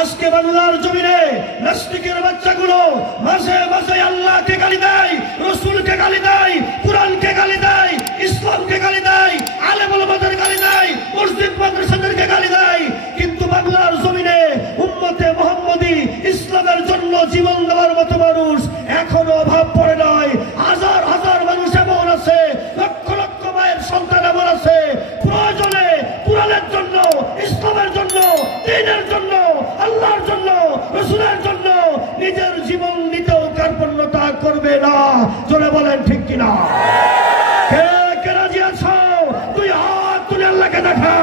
আজকে বাংলার জমিনে নাস্তিকের বাচ্চাগুলো মাঝে মাঝে আল্লাহকে গালি দেয়, রাসূলকে গালি দেয়, কুরআনকে গালি দেয়, ইসলামকে গালি দেয়, আলেম ওলামাদের গালি দেয়, মসজিদ মাদ্রাসাদেরকে গালি দেয়। কিন্তু বাংলার জমিনে উম্মতে মুহাম্মদী ইসলামের জন্য জীবন দেওয়ার মতো মানুষ এখনো অভাব পড়ে নাই। হাজার হাজার মানুষ এমন আছে, লক্ষ লক্ষ মায়ের সন্তান এমন আছে, প্রয়োজনে কুরআনের জন্য, ইসলামের জন্য, দ্বীনের জন্য, আল্লাহর জন্য, রাসূলের জন্য নিজের জীবন দিতেও কার্পণ্যতা করবে না। জোরে বলেন ঠিক কিনা? কে কে রাজি আছো? তুই হাত তুলে আল্লাহকে দেখা।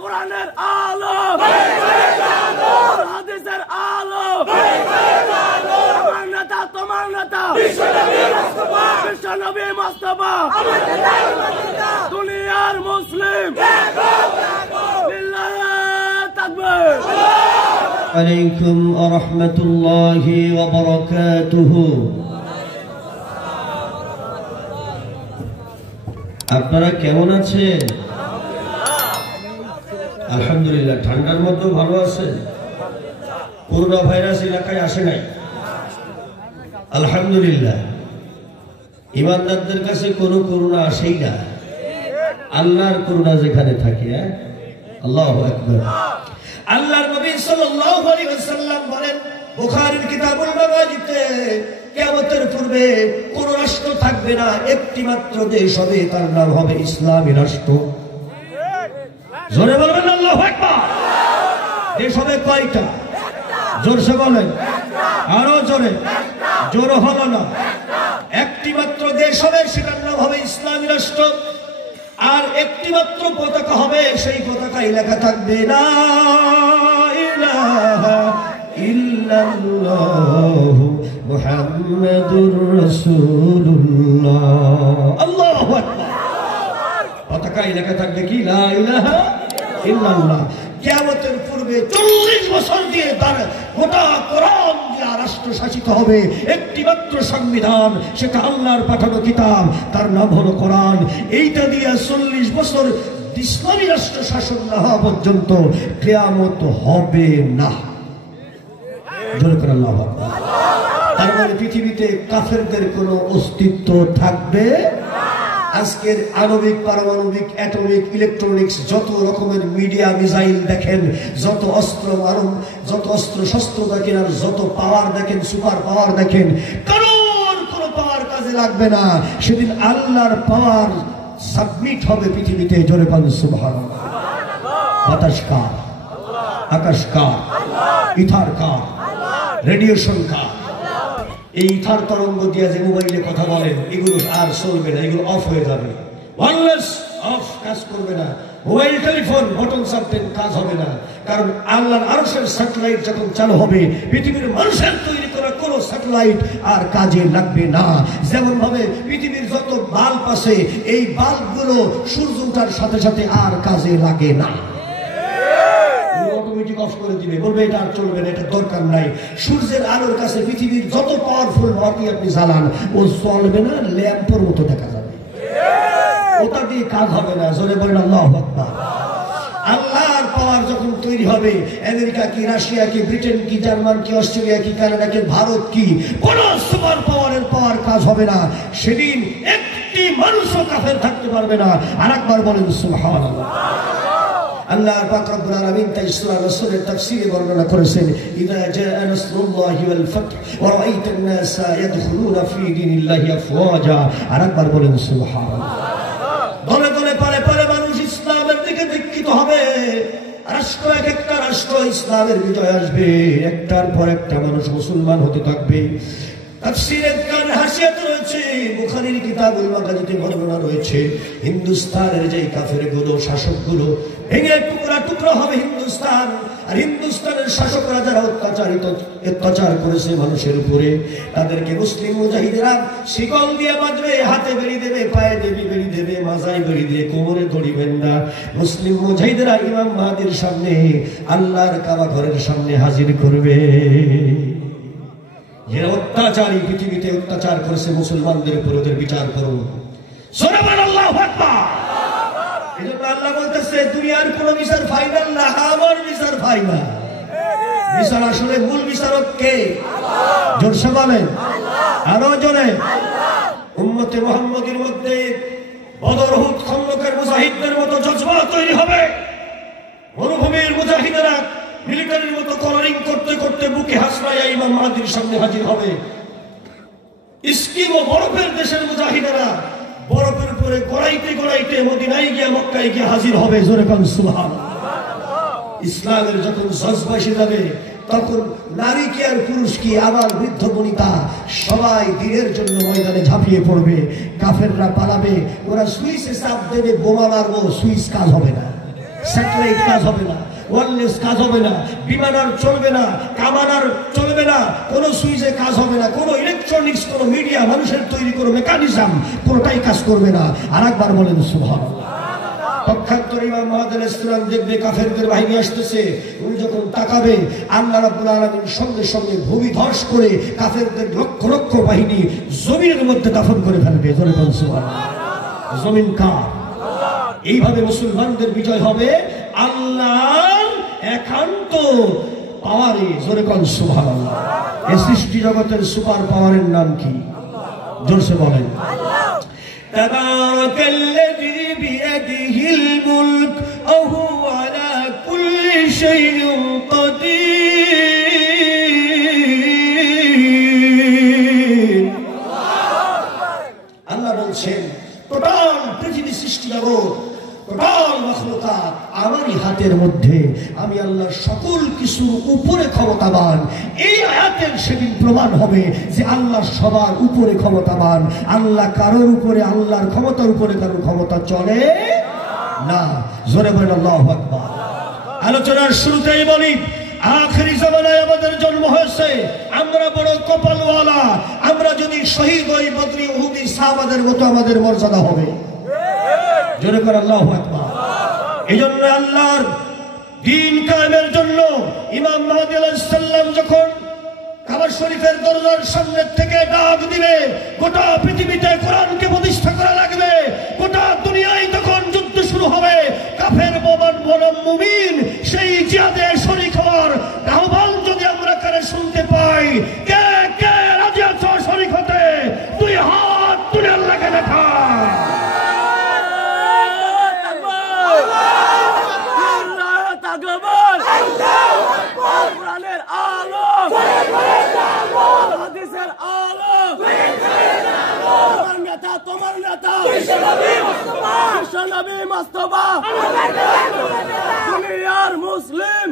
কোরআনের আলো, হাদিসের আলো, আমার নেতা তোমার নেতা বিশ্বনবী মুস্তাফা, দুনিয়ার মুসলিম, তাকবীর। আলাইকুম ওয়া রাহমাতুল্লাহি ওয়া বারাকাতুহু। আপনারা কেমন আছেন? আলহামদুলিল্লাহ। ঠান্ডার মধ্যে ভালো আছে? করোনা ভাইরাস এলাকায় আসে নাই? আলহামদুলিল্লাহ। ইমানদারদের কাছে কোনো করোনা আসেই না, আল্লাহর করোনা যেখানে থাকে। আল্লাহু আকবার। আল্লাহর নবী সাল্লাল্লাহু আলাইহি ওয়াসাল্লাম বলেন বুখারীর কিতাবুল মাগাজিতে, কিয়ামতের পূর্বে কোন রাষ্ট্র থাকবে না, একটি মাত্র দেশ হবে, তার নাম হবে ইসলামী রাষ্ট্র। জোরে বলবেন আল্লাহু আকবার। দেশ হবে কয়টা? জোরসে বলেন, আরো জোরে। জোর হলো না। একটি মাত্র দেশ হবে, সেটার নাম হবে ইসলামী রাষ্ট্র। আর একটি মাত্র পতাকা হবে, সেই পতাকায় লেখা থাকবে লা ইলাহা ইল্লাল্লাহু মুহাম্মাদুর রাসূলুল্লাহ। আল্লাহু আকবার। পতাকায় লেখা থাকবে কি? লা ইলাহা ইল্লাল্লাহ। কিয়ামতের পূর্বে 40 বছর দিয়ে গোটা কোরআন দিয়া রাষ্ট্র শাসিত হবে। একটি মাত্র সংবিধান, সেটা আল্লাহর পাঠানো কিতাব, তার নাম হলো কোরআন। এইটা দিয়ে 40 বছর ইসলামী রাষ্ট্র শাসন না হওয়া পর্যন্ত কিয়ামত হবে না। জোরে করে আল্লাহু আকবার। তার মানে পৃথিবীতে কাফেরদের কোনো অস্তিত্ব থাকবে না। আজকের আণবিক, পারমাণবিক, অ্যাটমিক, ইলেকট্রনিক্স, যত রকমের মিডিয়া মিসাইল দেখেন, যত অস্ত্র শস্ত্র দেখেন, আর যত পাওয়ার দেখেন, সুপার পাওয়ার দেখেন, কারোর কোনো পাওয়ার কাজে লাগবে না। সেদিন আল্লাহর পাওয়ার সাবমিট হবে পৃথিবীতে। জোরে বলেন সুবহানাল্লাহ। বাতাস কার? আকাশ কার? ইথার কার? রেডিয়েশন কার? এই ইথার তরঙ্গ দিয়ে যে মোবাইলে কথা বলেন, এগুলো আর চলবে না, এগুলো অফ হয়ে যাবে। ওয়্যারলেস অফ, কাজ করবে না। মোবাইল টেলিফোন বটন চাপবেন, কাজ হবে না। কারণ আল্লাহর আরশের স্যাটেলাইট যখন চালু হবে, পৃথিবীর মানুষের তৈরি করা কোনো স্যাটেলাইট আর কাজে লাগবে না। যেমন ভাবে পৃথিবীর যত বাল্ব আছে, এই বাল্বগুলো সূর্য ওঠার সাথে সাথে আর কাজে লাগে না, অটোমেটিক অফ করে দিবে, বলবে এটা আর চলবে না, এটা দরকার নাই। সূর্যের আলোর কাছে পৃথিবীর যত পাওয়ারফুল বাতি আপনি জ্বালান, ও চলবে না, ল্যাম্পের মতো দেখা যাবে, ওটা দিয়ে কাজ হবে না। জোরে বলেন আল্লাহু আকবার। আল্লাহর পাওয়ার যখন তৈরি হবে, আমেরিকা কি, রাশিয়া কি, ব্রিটেন কি, জার্মান কি, অস্ট্রেলিয়া কি, কানাডা কি, ভারত কি, কোন সুপার পাওয়ারের পাওয়ার কাজ হবে না। সেদিন একটি মানুষও কাফের থাকতে পারবে না। আরেকবার বলেন সুবহানাল্লাহ। আল্লাহ পাক রব্বুল আলামিন তাই সূরা রাসূলের তাফসীরে বর্ণনা করেছেন, ইযা জাআ নাসরুল্লাহি ওয়াল ফাতহ ওয়া রাআইতান নাসা ইয়াদখুলুনা ফি দীনিল্লাহি আফওয়াজা। আরেকবার বলেন সুবহানাল্লাহ। দলে দলে পারে পারে মানুষ ইসলামের দিকে দীক্ষিত হবে। রাষ্ট্র এক একটা রাষ্ট্র ইসলামের বিজয় আসবে, একটার পর একটা মানুষ মুসলমান হতে থাকবে। তাফসীরের কারণে হাসিয়াতে রয়েছে, বুখারীর কিতাবুল মাগাজিতে বর্ণনা রয়েছে, হিন্দুস্তানের যে কাফেরগুলো, শাসকগুলো ভেঙে টুকরা টুকরা হবে হিন্দুস্তান। আর হিন্দুস্তানের শাসকরা যারা অত্যাচার করেছে মানুষের উপরে, তাদেরকে মুসলিম মুজাহিদেরা শিকল দিয়ে বাঁধবে, হাতে বেড়ি দেবে, পায়ে দেবে বেড়ি দেবে, মাজায় বেড়ি দিয়ে, কোমরে দড়ি বেঁধা মুসলিম মুজাহিদেরা ইমাম মাহদির সামনে, আল্লাহর কাবা ঘরের সামনে হাজির করবে। যে অত্যাচারী পৃথিবীতে অত্যাচার করেছে মুসলমানদের উপর, ওদের বিচার করুন। জোরে বলেন আল্লাহু আকবার। এজন্য আল্লাহ বলতেছে দুনিয়ার কোন বিচার ফাইনাল না, আমার বিচার ফাইনাল। বিচার আসলে মূল বিচারক কে? জোরসে বলেন, আরো জোরে। উম্মতে মুহাম্মদের মধ্যে বদর, উহুদ, খন্দকের মুজাহিদদের মতো জজবা তৈরি হবে। মরুভূমির মুজাহিদেরা মিলিটারির মতো কলারিং করতে করতে বুকে হাসরাইয়া ইমাম মাহদির সামনে হাজির হবে। ইস্কিম ও বরফের দেশের মুজাহিদেরা বরফের উপরে গড়াইতে গড়াইতে মদিনায় গিয়ে মক্কায় গিয়ে হাজির হবে। জোরে কোন সুবহানাল্লাহ। ইসলামের যখন জজবা এসে যাবে তখন নারী কি আর পুরুষ কি, আবার বৃদ্ধ বনিতা সবাই দিনের জন্য ময়দানে ঝাঁপিয়ে পড়বে। কাফেররা পালাবে, ওরা সুইচে চাপ দেবে, বোমা মারবো, সুইচ কাজ হবে না, স্যাটেলাইট কাজ হবে না, ওয়্যারলেস কাজ হবে না, বিমান আর চলবে না, কামান আর চলবে না, কোনো সুইচে কাজ হবে না, কোনো ইলেকট্রনিক্স, কোনো মিডিয়া, মানুষের তৈরি কোনো মেকানিজম কোনোটাই কাজ করবে না। আর একবার বলেন সুবহানাল্লাহ। পক্ষান্তরে ইমাম মাহদী আলাইহিস সালাম দেখবে কাফেরদের বাহিনী আসতেছে, উনি যখন তাকাবে আল্লাহ রাব্বুল আলামিন সঙ্গে সঙ্গে ভূমি ধস করে কাফেরদের লক্ষ লক্ষ বাহিনী জমিনের মধ্যে দাফন করে ফেলবে। জোরে বলেন সুবহানাল্লাহ। জমিন কার? এইভাবে মুসলমানদের বিজয় হবে আল্লাহর একান্ত পাওয়ারে। জোরে বলেন সুবহানাল্লাহ। এই সৃষ্টি জগতের সুপার পাওয়ারের নাম কি? জোরসে বলেন। তাবারাকাল্লাযী বিয়াদিহিল মুলক ওয়া হুয়া আলা কুল্লি শাইইন কাদির। আল্লাহ বলছেন টোটাল পৃথিবী সৃষ্টি জগৎ, টোটাল মাখলুকাত আমারই হাতের মধ্যে, আমি আল্লাহ সকল কিছুর উপরে ক্ষমতাবান। এই আয়াতের সেদিন প্রমাণ হবে যে আল্লাহ সবার উপরে ক্ষমতাবান। আল্লাহ কারোর উপরে, আল্লাহর ক্ষমতার উপরে কারোর ক্ষমতা চলে না। জোরে বলেন আল্লাহু আকবার। আলোচনার শুরুতেই বলি, আখেরি জামানায় আমাদের জন্ম হয়েছে, আমরা বড় কপালওয়ালা। আমরা যদি শহীদ হই বদরি উহুদি সাহাবাদের মতো আমাদের মর্যাদা হবে। জোরে করে আল্লাহু আকবার। এইজন্য আল্লাহর দ্বীন কায়েমের জন্য ইমাম মাহদী আলাইহিস সালাম যখন কাবা শরীফের দরজার সামনে থেকে ডাক দিবে, গোটা পৃথিবীতে কোরআনকে প্রতিষ্ঠা করা লাগবে, গোটা দুনিয়ায় তখন যুদ্ধ শুরু হবে। কাফের মুমিন সেই জিহাদে শরীক হওয়ার আহ্বান যদি আমরা কানে শুনতে পাই, কে কে রাজি আছো শরীক হতে? দুই হাত তুলে আল্লাহকে দেখা। তোমার নেতা বিশ্বনবী মুস্তাফা দুনিয়ার মুসলিম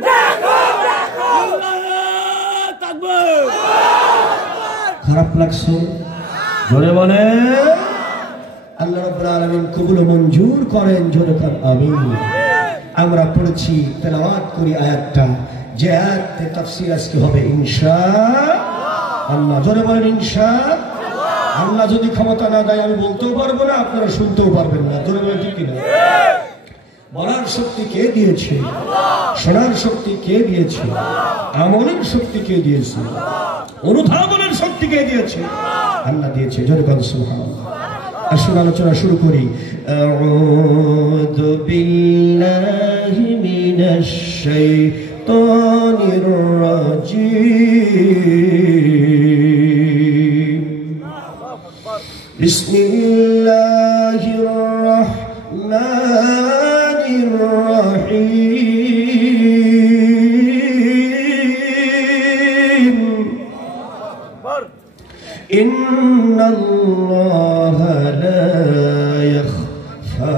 তাকবীর। খারাপ লাগছে? জোরে বলে আল্লাহ রাব্বুল আলামিন কবুল ও মঞ্জুর করেন। জোরে কর আমিন। আমরা পড়েছি, তেলাওয়াত করি আয়াতটা, যে আয়াতে তাফসীর আজকে হবে ইনশাআল্লাহ। জোরে বলেন ইনশাআল্লাহ। আল্লাহ যদি ক্ষমতা না দেয় আমি বলতেও পারবো না, আপনারা শুনতেও পারবেন না। জোরে বলেন ঠিক কিনা? বলার শক্তি কে দিয়েছে? শোনার শক্তি কে দিয়েছে? আমলের শক্তি কে দিয়েছে? অনুধাবনের শক্তি কে দিয়েছে? আল্লাহ দিয়েছে। জোরে বলেন সুবহানাল্লাহ। আসুন আলোচনা শুরু করি। আউযু বিল্লাহি মিনাশ শাইতানির রাজীম। বিসমিল্লাহির রাহমানির রাহিম। ইন্নাল্লাহা লা ইয়াখফা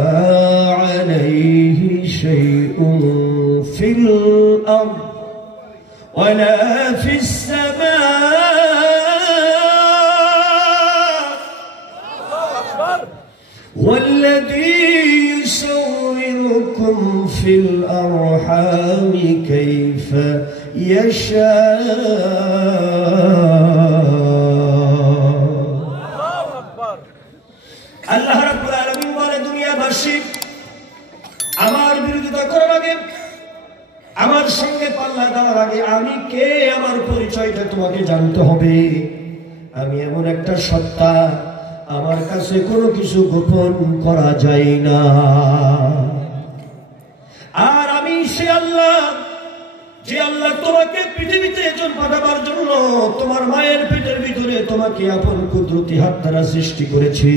আলাইহি শাইউন ফিল আরদ ওয়ালা ফিস সামা। والذي يصوركم في الأرحام كيف يشاء। আল্লাহ রাব্বুল আলামিন বলে, দুনিয়াবাসী আমার বিরোধিতা করার আগে, আমার সঙ্গে পাল্লা দেওয়ার আগে আমি কে, আমার পরিচয়টা তোমাকে জানতে হবে। আমি এমন একটা সত্তা, আমার কাছে কোনো কিছু গোপন করা যায় না। আর আমি সে আল্লাহ, যে আল্লাহ তোমাকে পৃথিবীতে জন্ম পাঠাবার জন্য তোমার মায়ের পেটের ভিতরে তোমাকে আপন কুদরতি হাত দ্বারা সৃষ্টি করেছি।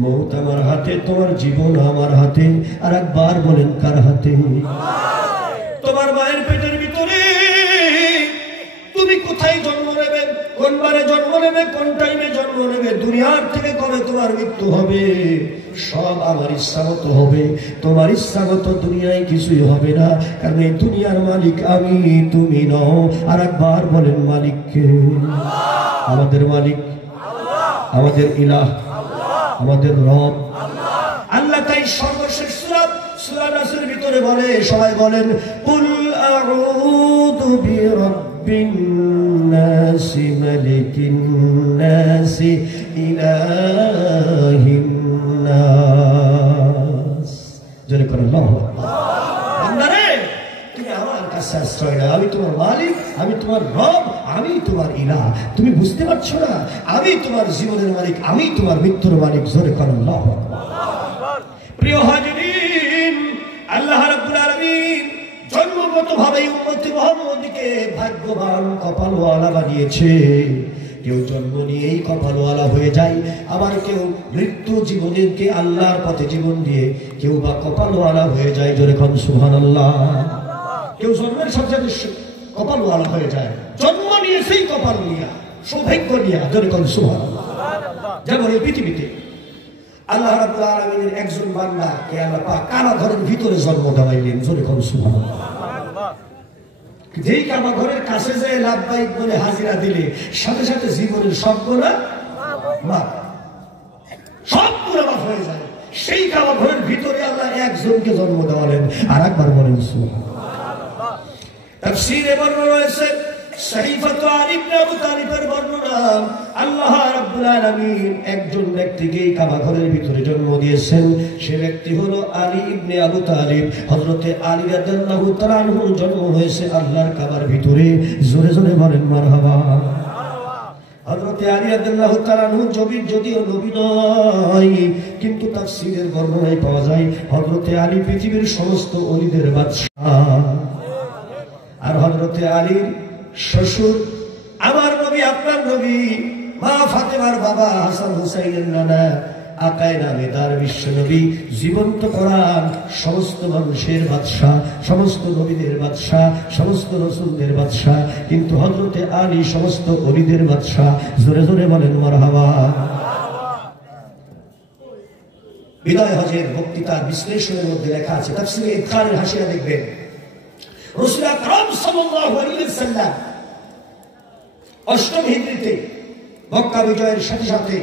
মৌত আমার হাতে, তোমার জীবন আমার হাতে। আর একবার বলেন, কার হাতে? তোমার মায়ের পেটের ভিতরে তুমি কোথায় জন্ম নেবে, কোন বারে জন্ম নেবে, কোন টাইমে জন্ম নেবে, দুনিয়ার থেকে কবে তোমার মৃত্যু হবে, সব আমার ইচ্ছা মতো হবে। তোমার ইচ্ছা মতো দুনিয়ায় কিছুই হবে না, কারণ এই দুনিয়ার মালিক আমি, তুমি নও। আর একবার বলেন, মালিককে? আমাদের মালিক, আমাদের ইলাহ, আমাদের রব আল্লাহ। তাই সর্বশেষ সূরা নাসের ভিতরে বলে, সবাই বলেন, কুল আউযু বিরাব্বিন নাসি মালিকিন নাসি ইলাহিন নাস। জোরে করে আল্লাহু আকবার। বান্দারে, তুমি আমার কাছে আশ্রয় নাও। আমি তোমার মালিক, আমি তোমার রব, আমি তোমার ইলাহ। তুমি বুঝতে পারছো না? আমি তোমার জীবনের মালিক, আমি তোমার মৃত্যুর মালিক। জোরে করে আল্লাহু আকবার। প্রিয় হাজিরিন, আল্লাহ রাব্বুল আলামিন জন্মগতভাবে উম্মতে মুহাম্মদীকে ভাগ্যবান, কপালওয়ালা বানিয়েছে। কেউ জন্ম নিয়েই কপালওয়ালা হয়ে যায়, আবার কেউ মৃত্যু জীবনকে আল্লাহর পথে জীবন দিয়ে কেউ বা কপালওয়ালা হয়ে যায়। জোরে কোন সুবহানাল্লাহ। কেউ জন্মের সাথে সাথে কপালওয়ালা হয়ে যায়, জন্ম নিয়ে সেই কপাল নিয়া, সৌভাগ্য নিয়া। জোরে কোন সুবহানাল্লাহ। যেমন এই পৃথিবীতে আল্লাহ রাব্বুল আলামিনের একজন বান্দাকে আল্লাহ পাক কাবা ঘরের ভিতরে জন্ম দেওয়াইলেন। জোরে কোন সুবহানাল্লাহ। যেই কাবা ঘরের কাছে যে লাব্বাইক বলে হাজিরা দিলে, সাথে সাথে জীবনের সব গুনাহ মাফ, সব গুনাহ মাফ হয়ে যায়। সেই কাবা ঘরের ভিতরে আল্লাহ একজনকে জন্ম দেওয়ালেন। আর একবার বলেন সুবহানাল্লাহ। তাফসীরে বর্ণনা রয়েছে, সাহিফাতু আলী ইবনে আবু তালিবের বর্ণনা, আল্লাহ রাব্বুল আলামিন একজন ব্যক্তিকে কাবা ঘরের ভিতরে জন্ম দিয়েছেন। সে ব্যক্তি হলো আলী ইবনে আবু তালিব। হযরতে আলী রাদিয়াল্লাহু তাআলা আনহু জন্ম হয়েছে আল্লাহর কাবার ভিতরে। জোরে জোরে বলেন মারহাবা। হযরতে আলী রাদিয়াল্লাহু তাআলা আনহু যদিও নবী নয়, কিন্তু তাফসীরের বর্ণনায় পাওয়া যায় হযরতে আলী পৃথিবীর সমস্ত ওলিদের বাদশা। আর হযরতে আলীর শ্বশুর আমার নবী, আপনার নবী, মা ফাতেমার বাবা হাসান হুসাইনের নানা, আকায় নামেদার বিশ্ব নবী, জীবন্ত কোরআন, সমস্ত মানুষের বাদশা, সমস্ত নবীদের বাদশা, সমস্ত রাসূলদের বাদশা। কিন্তু হযরতে আলী সমস্ত ওলিদের বাদশা। জোরে জোরে বলেন মারহাবা। বিদায় হজের বক্তৃতার বিশ্লেষণের মধ্যে লেখা আছে, তাফসীরে ইদখারের হাসিয়া দেখবেন, রাসূল আকরাম সাল্লাল্লাহু আলাইহি ওয়াসাল্লাম অষ্টম হিজরিতে মক্কা বিজয়ের সাথে সাথে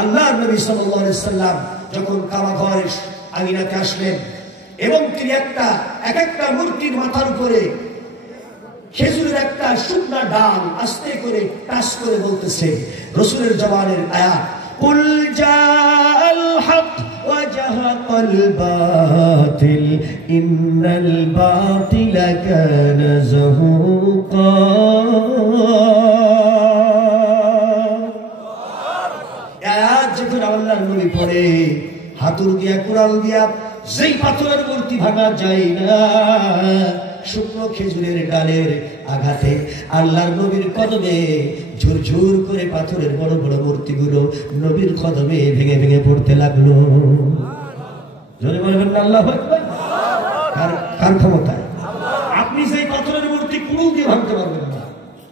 আল্লাহর নবী সাল্লাল্লাহু আলাইহি ওয়াসাল্লাম যখন কাবা ঘরের আঙিনাতে আসলেন এবং তিনি এক একটা মূর্তির মাথার উপরে খেজুরের একটা শুকনা ডাল আস্তে করে টাচ করে বলতেছে, রাসূলের জবানের আয়াত, কুল জাআল হক ওয়া জাহাকাল বাতিল ইন্নাল বাতিলা কানা যাহুকা। আয়াত যখন আল্লাহর নবী পড়ে, হাতুর দিয়া কুড়াল দিয়া যেই পাথরের মূর্তি ভাঙা যায় না, শুকনো খেজুরের ডালের আঘাতে আল্লাহর নবীর কদমে ঝুরঝুর করে পাথরের বড় বড় মূর্তিগুলো নবীর কদমে ভেঙে ভেঙে পড়তে লাগলো। জোরে বলবেন না আল্লাহু আকবার। কার ক্ষমতায়? আপনি সেই পাথরের মূর্তি কুড়ুল দিয়ে ভাঙতে পারবেন না,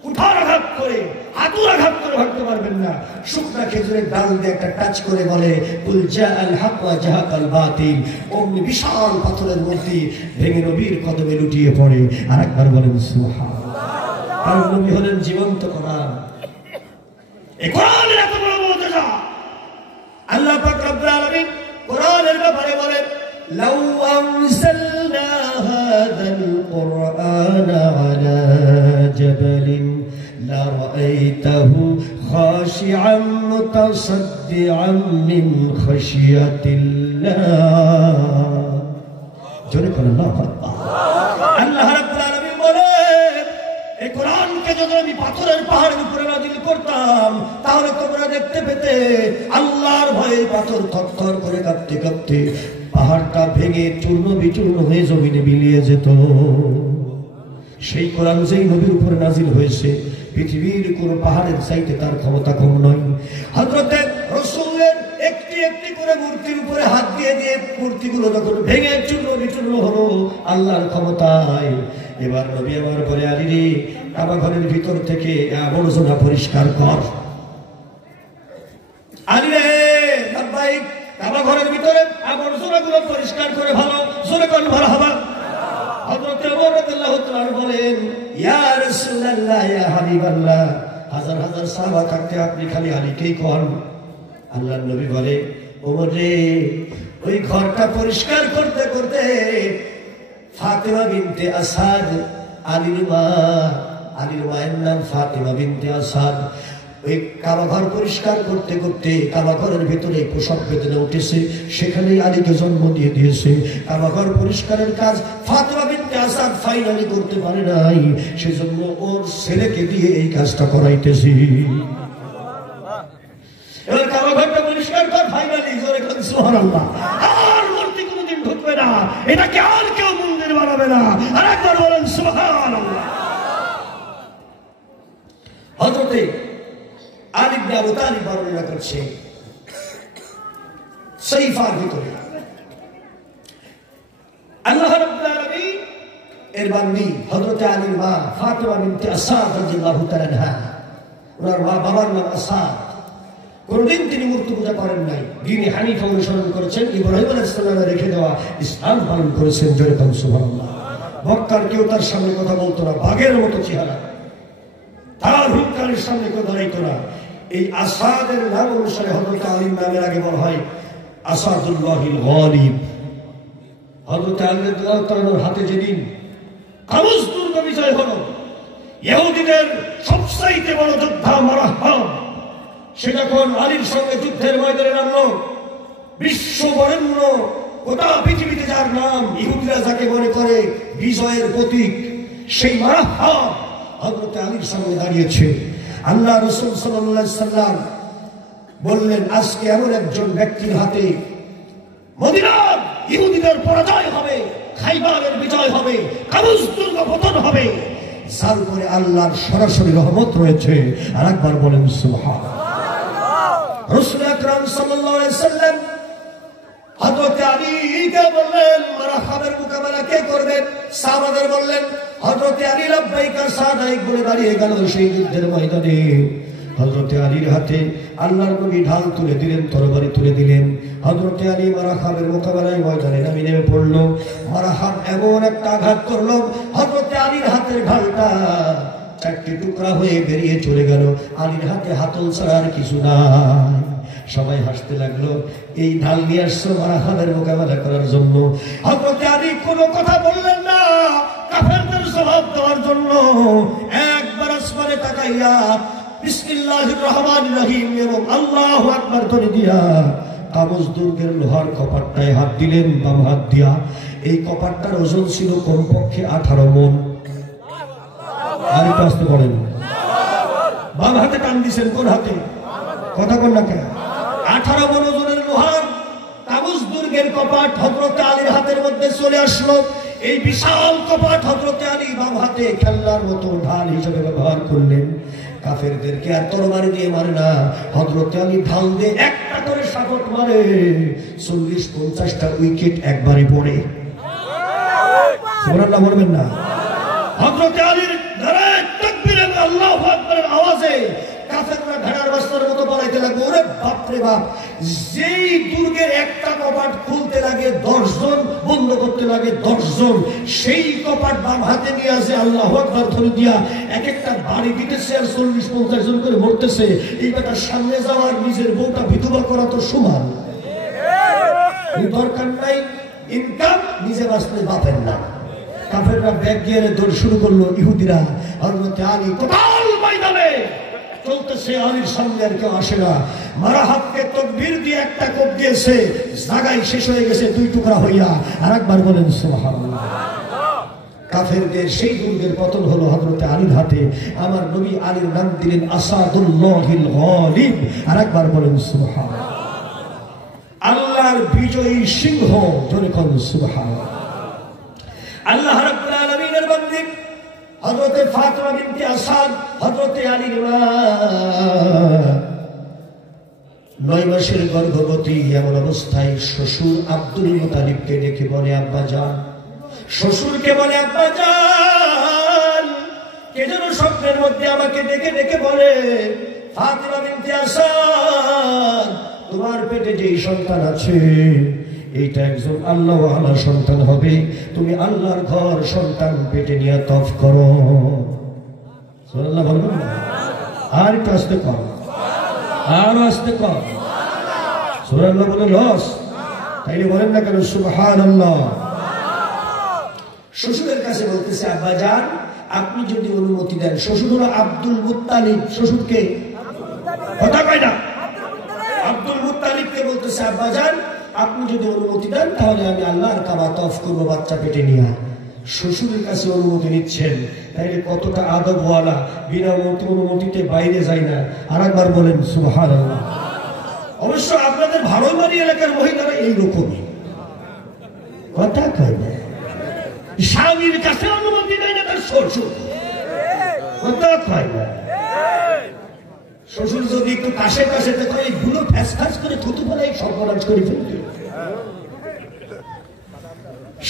কুঠার আঘাত করে, হাতুর আঘাত করে ভাঙতে পারবেন না। শুকনা খেজুরের ডাল দিয়ে একটা টাচ করে বলে, কুল জাআল হক ওয়া জাহাকাল বাতিল। অমনি বিশাল পাথরের মূর্তি ভেঙে নবীর কদমে লুটিয়ে পড়ে। আর একবার বলেন সুবহানাল্লাহ। কারণ নবী হলেন জীবন্ত কোরআন। এই কোরআনের এত বড় মর্যাদা আল্লাহ পাক রব্বুল আলামিন কোরআনের ব্যাপারে বলেন, লাউ আনসালনা হাযাল কুরআনা আলা জাবালিন লারাআইতাহু খাশিআন মুতাসাদ্দিআন মিন খাশিয়াতিল্লাহ। জোরে বলেন আল্লাহু আকবার। আল্লাহ রাব্বুল আলামিন বলেন, এই কোরআনকে যদি আমি পাথরের পাহাড়ের উপরে নাযিল করতাম তাহলে তোমরা দেখতে পেতে আল্লাহর ভয়ে পাথর থরথর করে কাঁপতে কাঁপতে পাহাড়টা ভেঙে চূর্ণ বিচূর্ণ হয়ে জমিনে মিলিয়ে যেত। সেই কোরআন যেই নবীর উপরে নাজিল হয়েছে পৃথিবীর কোন পাহাড়ের চাইতে তার ক্ষমতা কম নয়। হযরতে রাসূলের একটি একটি করে মূর্তির উপরে হাত দিয়ে দিয়ে মূর্তিগুলো যখন ভেঙে চূর্ণ বিচূর্ণ হলো আল্লাহর ক্ষমতায়, এবার নবী আমার বলে, আলী রে, কাবা ঘরের ভিতর থেকে আবর্জনা পরিষ্কার কর। আলী রে, লাব্বাইক, কাবা ঘরের ভিতরে আবর্জনাগুলো পরিষ্কার করে ভালো জোরে কোন ভালো হবে। হযরত ওমর রাদিয়াল্লাহু তাআলা বলেন, ইয়া রাসূলুল্লাহ, ইয়া হাবিবাল্লাহ, হাজার হাজার সাহাবা থাকতে আপনি খালি আলীকেই কোন। আল্লাহর নবী বলে, ওমর রে, ওই ঘরটা পরিষ্কার করতে করতে ফাতেমা বিনতে আসাদ, আলীর মায়ের নাম ফাতেমা বিনতে আসাদ, ওই কাবা ঘর পরিষ্কার করতে করতে কাবা ঘরের ভেতরে প্রসব বেদনা উঠেছে, সেখানেই আলীকে জন্ম দিয়ে দিয়েছে। কাবা ঘর পরিষ্কারের কাজ ফাতেমা বিনতে আসাদ ফাইনালি করতে পারে নাই, সেজন্য ওর ছেলেকে দিয়ে এই কাজটা করাইতেছি। এবার কাবা ঘরটা পরিষ্কার কর ফাইনালি, জোরে বলেন সুবহানাল্লাহ। আর মূর্তি কোনোদিন ঢুকবে না, এটাকে আর কেউ মন্দির বানাবে না। আর একবার বলেন সুবহানাল্লাহ। হযরতে আলী ইবনে আবু তালিব বর্ণনা করছে শরীফার ভিতরে, আল্লাহ রাব্বুল আলামিন এর বান্দি হযরতে আলীর মা ফাতেমা বিনতে আসাদ রাদিয়াল্লাহু তাআলা আনহা, ওনার মা বাবার নাম আসাদ, কোনদিন তিনি মূর্তি পূজা করেন নাই, দ্বীনে হানিফা অনুসরণ করেছেন, ইব্রাহিম আলাইহিস সালামের রেখে দেওয়া ইসলাম পালন করেছেন। জোরে বলেন সুবহানাল্লাহ। মক্কার কেউ তার সামনে কথা বলতো না, বাঘের মতো চেহারা, তার হুঙ্কারের সামনে কেউ দাঁড়াইতো না। এই আসাদের নাম অনুসারে হযরত আলীর নামের আগে বলা হয় আসাদুল্লাহিল গালিব। হযরত আলী রাদিয়াল্লাহু তাআলার হাতে যেদিন কাবুস দুর্গ বিজয় হলো, ইহুদিদের সবচাইতে বড় যোদ্ধা মারাহাব, সে যখন আলীর সঙ্গে যুদ্ধের ময়দানে নামলো, বিশ্ববরেণ্য গোটা পৃথিবীতে যার নাম, ইহুদিরা যাকে মনে করে বিজয়ের প্রতীক, সেই মারাহাব হযরত আলীর সামনে দাঁড়িয়েছে। আল্লাহ রাসূল সাল্লাল্লাহু আলাইহি সাল্লাম বললেন, আজকে এমন একজন ব্যক্তির হাতে মদিনার ইহুদিদের পরাজয় হবে, খাইবারের বিজয় হবে, কাবুস দুর্গ পতন হবে, যার উপরে আল্লাহর সরাসরি রহমত রয়েছে। আর একবার বলেন সুবহানাল্লাহ। রাসূল আকরাম সাল্লাল্লাহু আলাইহি সাল্লাম হযরত আলীকে বললেন, মারহাবের মোকাবেলা কে করবেন? সাহাবাদের বললেন, হযরত আলী লাব্বাইকা সাদাইক বলে দাঁড়িয়ে গেল সেই যুদ্ধের ময়দানে। হযরত আলীর হাতে আল্লাহর নবী ঢাল তুলে দিলেন, তরবারি তুলে দিলেন। হযরত আলী মারহাবের মোকাবেলায় ময়দানে নেমে পড়লো। মারহাব এমন একটা আঘাত করলো, হযরত আলীর হাতের ঢালটা চারটি টুকরা হয়ে বেরিয়ে চলে গেল। আলীর হাতে হাতল ছাড়া আর কিছু নাই। সবাই হাসতে লাগলো, এই ঢাল নিয়ে আসছো মারহাবের মোকাবেলা করার জন্য। হযরত আলী কোনো কথা বললেন না, কাফেরদের জবাব দেওয়ার জন্য একবার আসমানে তাকাইয়া বিসমিল্লাহির রহমানির রহিম এবং আল্লাহু আকবার ধ্বনি দিয়া কাবুস দুর্গের লোহার কপাটটায় হাত দিলেন, বাম হাত দিয়া। এই কপাটটার ওজন ছিল কমপক্ষে 18 মণ। আর একটু আসতে পারেন, বাম হাতে টান দিছেন, কোন হাতে? কথা কোন না কেন? 18 মণ ওজনের লোহার কাবুস দুর্গের কপাট হযরত আলীর হাতের মধ্যে চলে আসলো। এই বিশাল কপাট হযরত আলী বাম হাতে খেলনার মতো ঢাল হিসেবে ব্যবহার করলেন। কাফেরদেরকে আর তরবারি দিয়ে মারে না, হযরত আলী ঢাল দিয়ে একটা করে শাবক মারে, 40-50টা উইকেট একবারে পড়ে। সুবহানাল্লাহ বলবেন না? হযরত আলীর নারায়ে তাকবীর এবং আল্লাহু আকবারের আওয়াজে কাফেররা ভেড়ার বাচ্চার মতো পালাইতে লাগলো। ওরে বাপ রে বাপ, যেই দুর্গের একটা কপাট খুলতে লাগে 10 জন, বন্ধ করতে লাগে 10 জন, সেই কপাট বাম হাতে নিয়ে আসে আল্লাহু আকবার ধরে দিয়া এক একটা বাড়ি দিতেছে আর 40-50 জন করে মরতেছে। এই বেটা সামনে যাওয়ার নিজের বউটা বিধবা করা তো সমান। দরকার নাই ইনকাম, নিজে বাঁচলে বাপের না। কাফেররা ব্যাগ গিয়ে দৌড় শুরু করলো। ইহুদিরা হযরত আলী টোটাল ময়দানে চলতেছে, আলীর সামনে আর কেউ আসে না। মারহাবকে তাকবীর দিয়ে একটা কোপ দিয়েছে, জায়গায় শেষ হয়ে গেছে 2 টুকরা হইয়া। আর একবার বলেন সুবহানাল্লাহ। কাফেরদের সেই দুর্গের পতন হলো হযরত আলীর হাতে। আমার নবী আলীর নাম দিলেন আসাদুল্লাহিল গালিব। আর একবার বলেন সুবহানাল্লাহ। আল্লাহর বিজয়ী সিংহ, জোরে কোন সুবহানাল্লাহ। আল্লাহ রাব্বুল আলামিনের বান্দী হযরত ফাতিমা বিনতে আসাদ, হযরত আলীর মা, 9 মাসের গর্ভবতী। এমন অবস্থায় শ্বশুর আব্দুল মুতালিবকে ডেকে বলে আব্বা জান, শ্বশুরকে বলে আব্বা জান, কে যেন স্বপ্নের মধ্যে আমাকে ডেকে ডেকে বলে ফাতিমা বিনতে আসাদ, তোমার পেটে যেই সন্তান আছে এইটা একজন আল্লাহ ওয়ালা সন্তান হবে, তুমি আল্লাহর ঘর সন্তান পেটে নিয়ে তফ করো। সুবহানাল্লাহ বলবেন না? আর একটু আস্তে কর, আরো আস্তে কর। সুবহানাল্লাহ বলে লস, তাইলে বলেন না কেন সুবহানাল্লাহ। শ্বশুরের কাছে বলতেছে আব্বা জান, আপনি যদি অনুমতি দেন। শ্বশুর হলো আব্দুল মুত্তালিব। শ্বশুরকে কথা কয় না, আব্দুল মুত্তালিবকে বলতেছে আব্বা জান, আপনি যদি অনুমতি দেন তাহলে আমি আল্লাহর কাবা তফ করবো বাচ্চা পেটে নিয়ে। শ্বশুরের কাছে অনুমতি নিচ্ছেন, তাইলে কতটা আদবওয়ালা, বিনা অনুমতিতে বাইরে যায় না। আর একবার বলেন সুবহানাল্লাহ। অবশ্য আপনাদের ভাড়াবাড়ি এলাকার মহিলারা এইরকমই, কথা কয় না, স্বামীর কাছে অনুমতি নেয় না তার শ্বশুর, কথা কয় না। শ্বশুর যদি একটু কাছে কাছে দেখো, এইগুলো ফ্যাস ফ্যাস করে থুতু ফেলাই সর্বনাশ করে ফেলবে।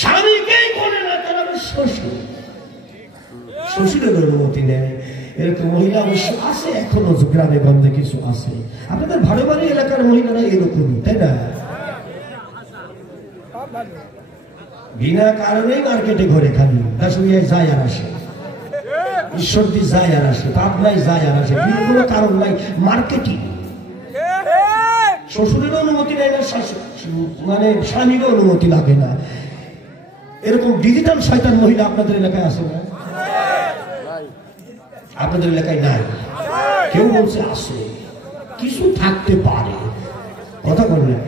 স্বামীকেই করে না তারা শ্বশুর, শ্বশুরের অনুমতি নেয়। এরকম মহিলা অবশ্য আছে, এখনো গ্রামে গঞ্জে কিছু আছে। আপনাদের ভাড়া বাড়ি এলাকার মহিলারা এরকমই, তাই না? বিনা কারণেই মার্কেটে ঘরে খালি দাসুরিয়ায় যায় আর আসে, ঈশ্বরদী যায় আর আসে, পাবনায় যায় আর আসে, কোনো কারণ নাই, মার্কেটিং। শ্বশুরের অনুমতি নেয় না, মানে স্বামীর অনুমতি লাগে না। এরকম ডিজিটাল শয়তান মহিলা আপনাদের এলাকায় আছে না? আপনাদের এলাকায় নাই? কেউ বলছে আছে, কিছু থাকতে পারে, কথা বললেন।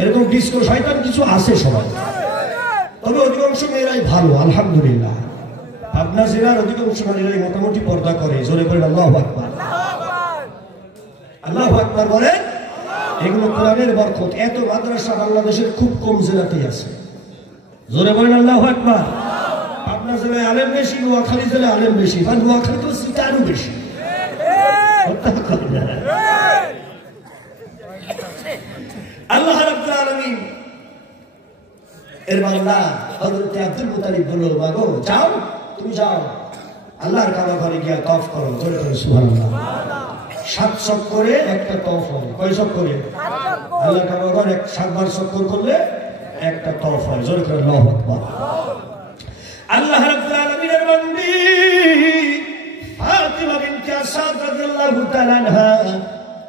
এরকম ডিস্কো শয়তান কিছু আছে সবাই, তবে অধিকাংশ মেয়েরাই ভালো আলহামদুলিল্লাহ। পাবনা জেলার অধিকাংশ মেয়েরাই মোটামুটি পর্দা করে। জোরে বলেন আল্লাহু আকবার, আল্লাহু আকবার বলেন। এগুলো কোরআনের বরকত। এত মাদ্রাসা বাংলাদেশের খুব কম জেলাতেই আছে। জোরে বলেন আল্লাহু আকবার। পাবনা জেলায় আলেম বেশি, নোয়াখালী জেলায় আলেম বেশি, বা নোয়াখালী তো সিটা আরো বেশি। আল্লাহ রাব্বুল আলামিন এর বান্দা হযরত আব্দুল মুতালিব বলল, মাগো যাও, তুমি যাও আল্লাহর কাবা ঘরে গিয়া তওয়াফ করো। জোরে বলেন সুবহানাল্লাহ। 7 চক্করে একটা তওয়াফ হয়। কয় চক্করে? আল্লাহর কাবা ঘর 7 বার চক্কর করলে একটা তওয়াফ হয়। জোরে বলেন আল্লাহু আকবার। আল্লাহ রাব্বুল আলামিনের বান্দি ফাতিমা বিনতে আসাদ রাদিয়াল্লাহু তাআলা আনহা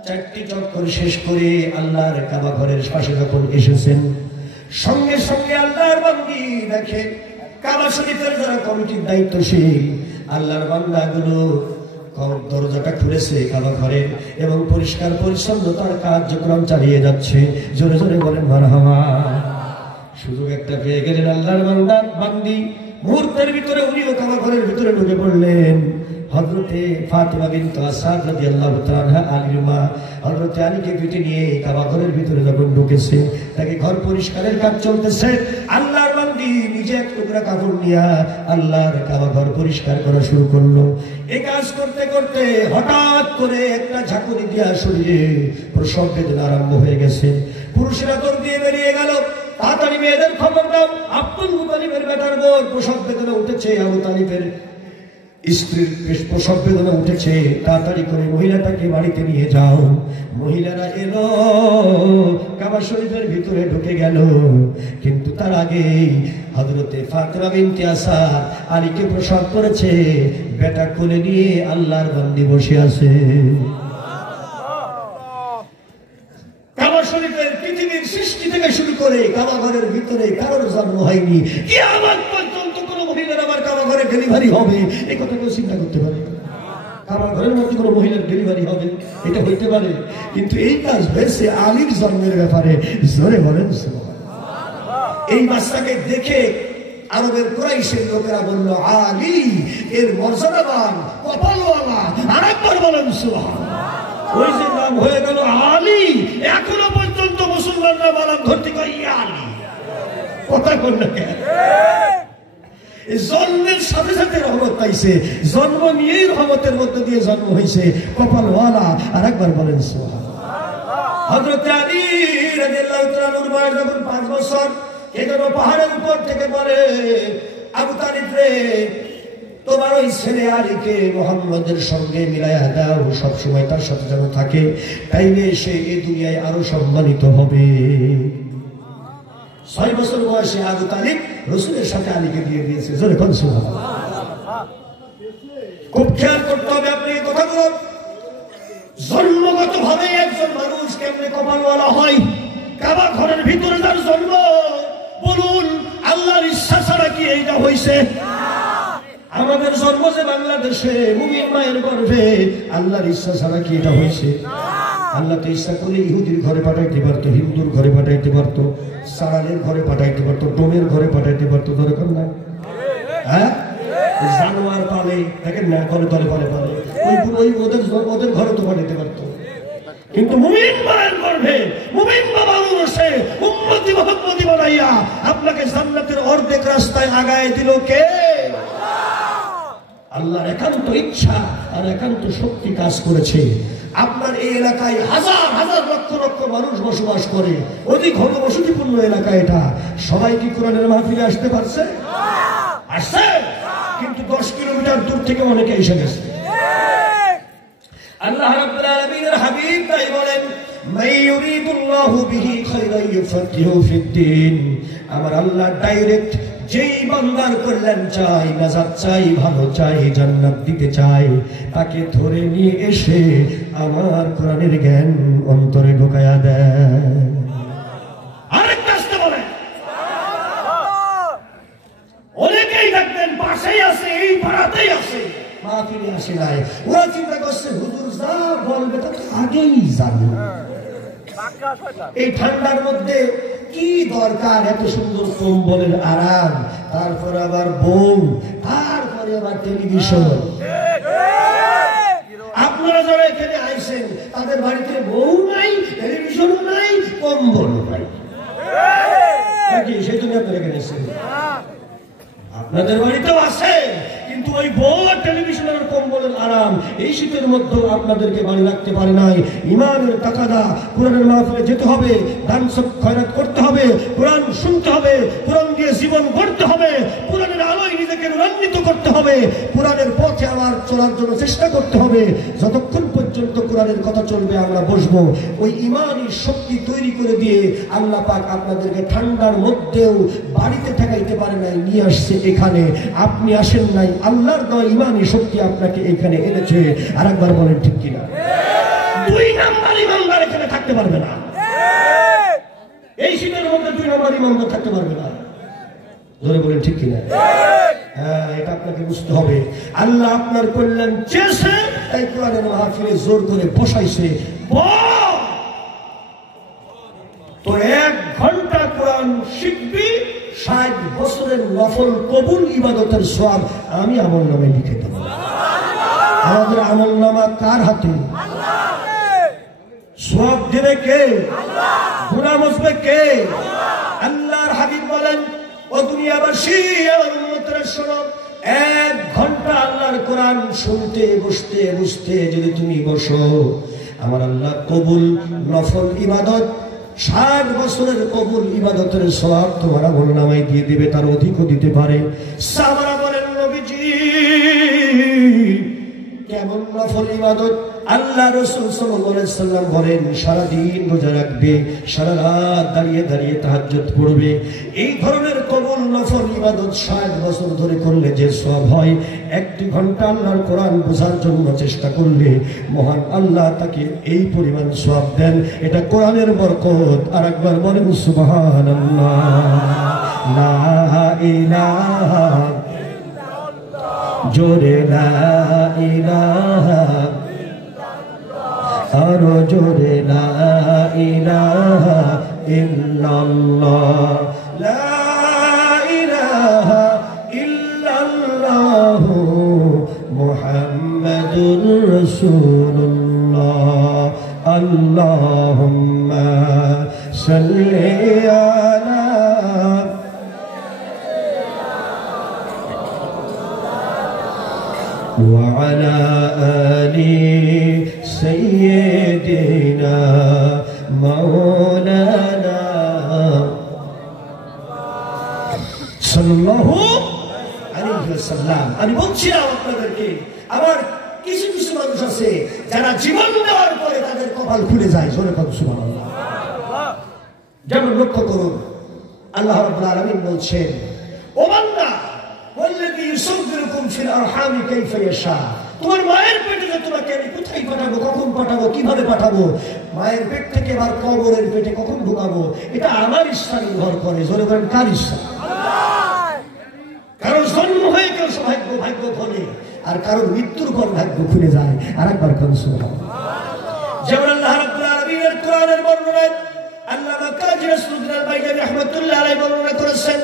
4টি চক্কর শেষ করে আল্লাহর কাবা ঘরের পাশে যখন এসেছেন, সঙ্গে সঙ্গে আল্লাহর বান্দি দেখে কাবা শরীফের যারা কমিটির দায়িত্বশীল আল্লাহর বান্দাগুলো দরজাটা খুলেছে কাবা ঘরের, এবং পরিষ্কার পরিচ্ছন্নতার কার্যক্রম চালিয়ে যাচ্ছে। জোরে জোরে বলেন মারহাবা। সুযোগ একটা পেয়ে গেলেন আল্লাহর বান্দি, মুহূর্তের ভিতরে উনিও কাবা ঘরের ভিতরে ঢুকে পড়লেন। হযরতে ফাতিমা বিনতে আসাদ রাদিয়াল্লাহু তাআলা আনহা আলীর মা হযরতে আলীকে পিঠে নিয়ে কাবা ঘরের ভিতরে যখন ঢুকেছে, তাকে ঘর পরিষ্কারের কাজ চলতেছে। আল্লাহর বান্দি নিজে এক টুকরা কাপড় নিয়ে আল্লাহর কাবা ঘর পরিষ্কার করা শুরু করলো। এই কাজ করতে করতে হঠাৎ করে একটা ঝাঁকুনি দিয়া শরীরে প্রসব বেদনা আরম্ভ হয়ে গেছে। পুরুষেরা দৌড় দিয়ে বেরিয়ে গেল, তাড়াতাড়ি মেয়েদের খবর দাও, আব্দুল মুতালিবের বেটার বোন প্রসব বেদনা উঠেছে, আবু তালিবের স্ত্রীর প্রসব বেদনা উঠেছে, তাড়াতাড়ি করে মহিলাটাকে বাড়িতে নিয়ে যাও। মহিলারা এলো, কাবা শরীফের ভিতরে ঢুকে গেল, কিন্তু তার আগে হযরতে ফাতিমা বিনতে আসাদ আলীকে প্রসব করেছে, বেটা কোলে নিয়ে আল্লাহর বান্দি বসে আছে। কাবা শরীফের পৃথিবীর সৃষ্টি থেকে শুরু করে কাবা ঘরের ভিতরে কারোর জন্ম হয়নি, কিয়ামত পর্যন্ত কোন মহিলার আবার কাবা ঘরে ডেলিভারি হবে এই কথা কেউ চিন্তা করতে পারে? কাবা ঘরের মধ্যে কোনো মহিলার ডেলিভারি হবে এটা হইতে পারে? কিন্তু এই কাজ হয়েছে আলীর জন্মের ব্যাপারে। জোরে বলেন সুবহানাল্লাহ। এই বাচ্চাকে দেখে আরবের কুরাইশের লোকেরা বলল আলী এর মর্যাদাবান কপালওয়ালা। আরেকবার বলেন সুবহানাল্লাহ। ওই যে নাম হয়ে গেল আলী, এখনো পর্যন্ত মুসলমানরা বালাম ভর্তি করে আলী। কথা বলল কেন? জন্মের সাথে সাথে রহমত পাইছে, জন্ম নিয়েই রহমতের মধ্যে দিয়ে জন্ম হয়েছে কপালওয়ালা। আরেকবার বলেন সুবহানাল্লাহ। হযরত আলী রাদিয়াল্লাহু তাআলা এর বয়স যখন 5 বছর, এজন্য পাহাড়ের উপর থেকে বলে আবু তালিব রে, তোমার ওই ছেলে আলীকে মুহাম্মদের সঙ্গে মিলাইয়া দাও, সবসময় তার সাথে যেন থাকে, তাইলে সে এই দুনিয়ায় আরো সম্মানিত হবে। 6 বছর বয়সে আবু তালিব রাসূলের সাথে আলীকে দিয়ে দিয়েছে। জোরে কোন সুবহানাল্লাহ। খুব খেয়াল করতে হবে আপনি এই কথাগুলো। জন্মগত ভাবে একজন মানুষ কেমনে কপালওয়ালা হয়? কাবা ঘরের ভিতরে তার জন্ম, বলুন আল্লাহর ইচ্ছা ছাড়া কি এইটা হয়েছে? আমাদের জন্ম যে বাংলাদেশে মুমিন মায়ের গর্ভে, আল্লাহর ইচ্ছা ছাড়া কি এটা হয়েছে? আল্লাহ তো ইচ্ছা করলে ইহুদির ঘরে পাঠাইতে পারতো, হিন্দুর ঘরে পাঠাইতে পারতো, সারালের ঘরে পাঠাইতে পারতো, ডোমের ঘরে পাঠাইতে পারতো। দরকার না? হ্যাঁ, জানোয়ার পালে, দেখেন না, ঘরে দলে পালে পালে, ওই ওদের ঘরে তো পাঠাইতে পারতো। কিন্তু মুমিন মায়ের গর্ভে মুমিন বাবা উরসে উম্মতি মুহাম্মদি বানাইয়া আপনাকে জান্নাতের অর্ধেক রাস্তায় আগায় দিল কে? আল্লাহর একান্ত ইচ্ছা আর একান্ত শক্তি কাজ করেছে। আপনার এই এলাকায় হাজার হাজার লক্ষ লক্ষ মানুষ বসবাস করে, অধিক ঘনবসতিপূর্ণ এলাকা এটা। সবাই কি কোরআনের মাহফিলে আসতে পারছে? আসছে, কিন্তু 10 কিলোমিটার দূর থেকে অনেকে এসে গেছে। আল্লাহ রাব্বুল আলামিনের হাবিব তাই বলেন, মান ইউরিদুল্লাহু বিহি খায়রান ইউফাক্কিহু ফিদ্দীন। আমার আল্লাহ ডাইরেক্ট যেই বান্দার কল্যাণ চাই, নাজাত চাই, ভালো চাই, জান্নাত দিতে চাই, তাকে ধরে নিয়ে এসে আমার কোরআনের জ্ঞান অন্তরে ঢোকায়া দেয়। আরেকটা আসতে বলে, অনেকেই দেখবেন পাশেই আছে, এই পাড়াতেই আছে, মাহফিলে আসে নাই। ওরা চিন্তা করছে হুজুর যা বলবে তা আগেই জানি। এই ঠান্ডার মধ্যে কি দরকার এত সুন্দর কম্বলের আরাম, তারপরে আবার বউ, তারপরে আবার টেলিভিশন। আপনারা যারা এখানে আইছেন তাদের বাড়িতে বউ নাই, টেলিভিশনও নাই, কম্বলও নাই, সেই জন্য আপনারা এখানে এসেছেন। আপনাদের বাড়িতেও আছে, কিন্তু ওই বউ টেলিভিশনের কম্বলের আরাম এই শীতের মধ্যে আপনাদেরকে বাড়ি রাখতে পারে নাই। ইমানের তাকাদা, কোরআনের মাহফিলে যেতে হবে, দান খয়রাত করতে হবে, কোরআন শুনতে হবে, কোরআন দিয়ে জীবন গড়তে হবে, কোরআনের আলোয় নিজেকে রূপান্তরিত করতে হবে, কোরআনের পথে আবার চলার জন্য চেষ্টা করতে হবে। যতক্ষণ পর্যন্ত কোরআনের কথা চলবে আমরা বসবো। ওই ইমানি শক্তি তৈরি করে দিয়ে আল্লাহ পাক আপনাদেরকে ঠান্ডার মধ্যেও বাড়িতে ঠেকাইতে পারে নাই, নিয়ে আসছে এখানে। আপনি আসেন নাই, আল্লাহর দেওয়া ইমানি শক্তি আপনাকে এখানে এনেছে। আরেকবার বলেন ঠিক কিনা? 2 নাম্বার ইমানদার এখানে থাকতে পারবে না। এই শীতের মধ্যে 2 নাম্বার ইমানদার থাকতে পারবে না। জোরে বলেন ঠিক কিনা? হ্যাঁ, এটা আপনাকে বুঝতে হবে। আল্লাহ আপনার কল্যাণ চেয়েছে, তাই কোরআনের মাহফিলে জোর করে বসাইছে। তো 1 ঘন্টা কোরআন শিখবি, 60 বছরের নফল কবুল ইবাদতের সওয়াব আমি আমল নামে লিখে দেব। আমাদের আমল নামা কার হাতে? সওয়াব দেবে কে? গুনাহ মুছবে কে? আল্লাহর হাবিব বলেন, ও দুনিয়াবাসী, আমার উম্মতরা শোনো, 1 ঘন্টা আল্লাহর কোরআন শুনতে বসতে বসতে যদি তুমি বসো, আমার আল্লাহ কবুল নফল ইবাদত 60 বছরের কবুল ইবাদতের সওয়াব তোমার আমল নামায় দিয়ে দিবে, তার অধিকও দিতে পারে। সাহাবারা বলেন, নবীজি কেমন নফল ইবাদত? আল্লাহ রাসূল সাল্লাল্লাহু আলাইহি সাল্লাম বলেন, সারাদিন রোজা রাখবে, সারা রাত দাঁড়িয়ে দাঁড়িয়ে তাহাজ্জুদ পড়বে। এই ধরনের কবুল নফল ইবাদত 60 বছর ধরে করলে যে সওয়াব হয়, 1 ঘন্টা আল্লাহর কোরআন বোঝার জন্য চেষ্টা করলে মহান আল্লাহ তাকে এই পরিমাণ সওয়াব দেন। এটা কোরআনের বরকত। আর একবার বলেন সুবহানাল্লাহ। লা ইলাহা ইল্লাল্লাহ, জোরে লা ইলাহা, আরো জোরে লা ইলাহা ইল্লাল্লাহ, লা ইলাহা রাসূলুল্লাহ আল্লাহুম্মা সাল্লি আলা ওয়া আলা আলি সাইয়্যিদিনা মাওলানা সাল্লাল্লাহু আলাইহি ওয়াসাল্লাম। আমি বলছিলাম আপনাদেরকে, আমার কিছু কিছু মানুষ আছে যারা জীবন দেওয়ার পরে তাদের কপাল খুলে যায়। জোরে বলুন সুবহানাল্লাহ। যেমন লক্ষ্য করুন, আল্লাহ রাব্বুল আলামিন বলছেন, ও বান্দা ওয়াল্লাযী ইউসাব্বিরুকুম ফিল আরহামি কাইফা ইয়াশা, তোমার মায়ের পেটে তোমাকে আমি কোথায় পাঠাবো, কখন পাঠাবো, কিভাবে পাঠাবো, মায়ের পেট থেকে আবার কবরের পেটে কখন ঢুকাবো, এটা আমার ইচ্ছা নির্ভর করে। জোরে বলেন কার ইচ্ছা? কারণ জন্ম হয়ে কেউ সৌভাগ্য ভাগ্য খোলে, আর কারণ মৃত্যুর পর ভাগ্য খুলে যায়। আরেকবার কোন সুবহানাল্লাহ। যেমন আল্লাহ রাব্বুল আলামিনের কোরআনের বর্ণনায় আল্লামা কাজী নসরুদ্দিন আল বাইদাবী রাহমাতুল্লাহ আলাইহি বর্ণনা করেছেন,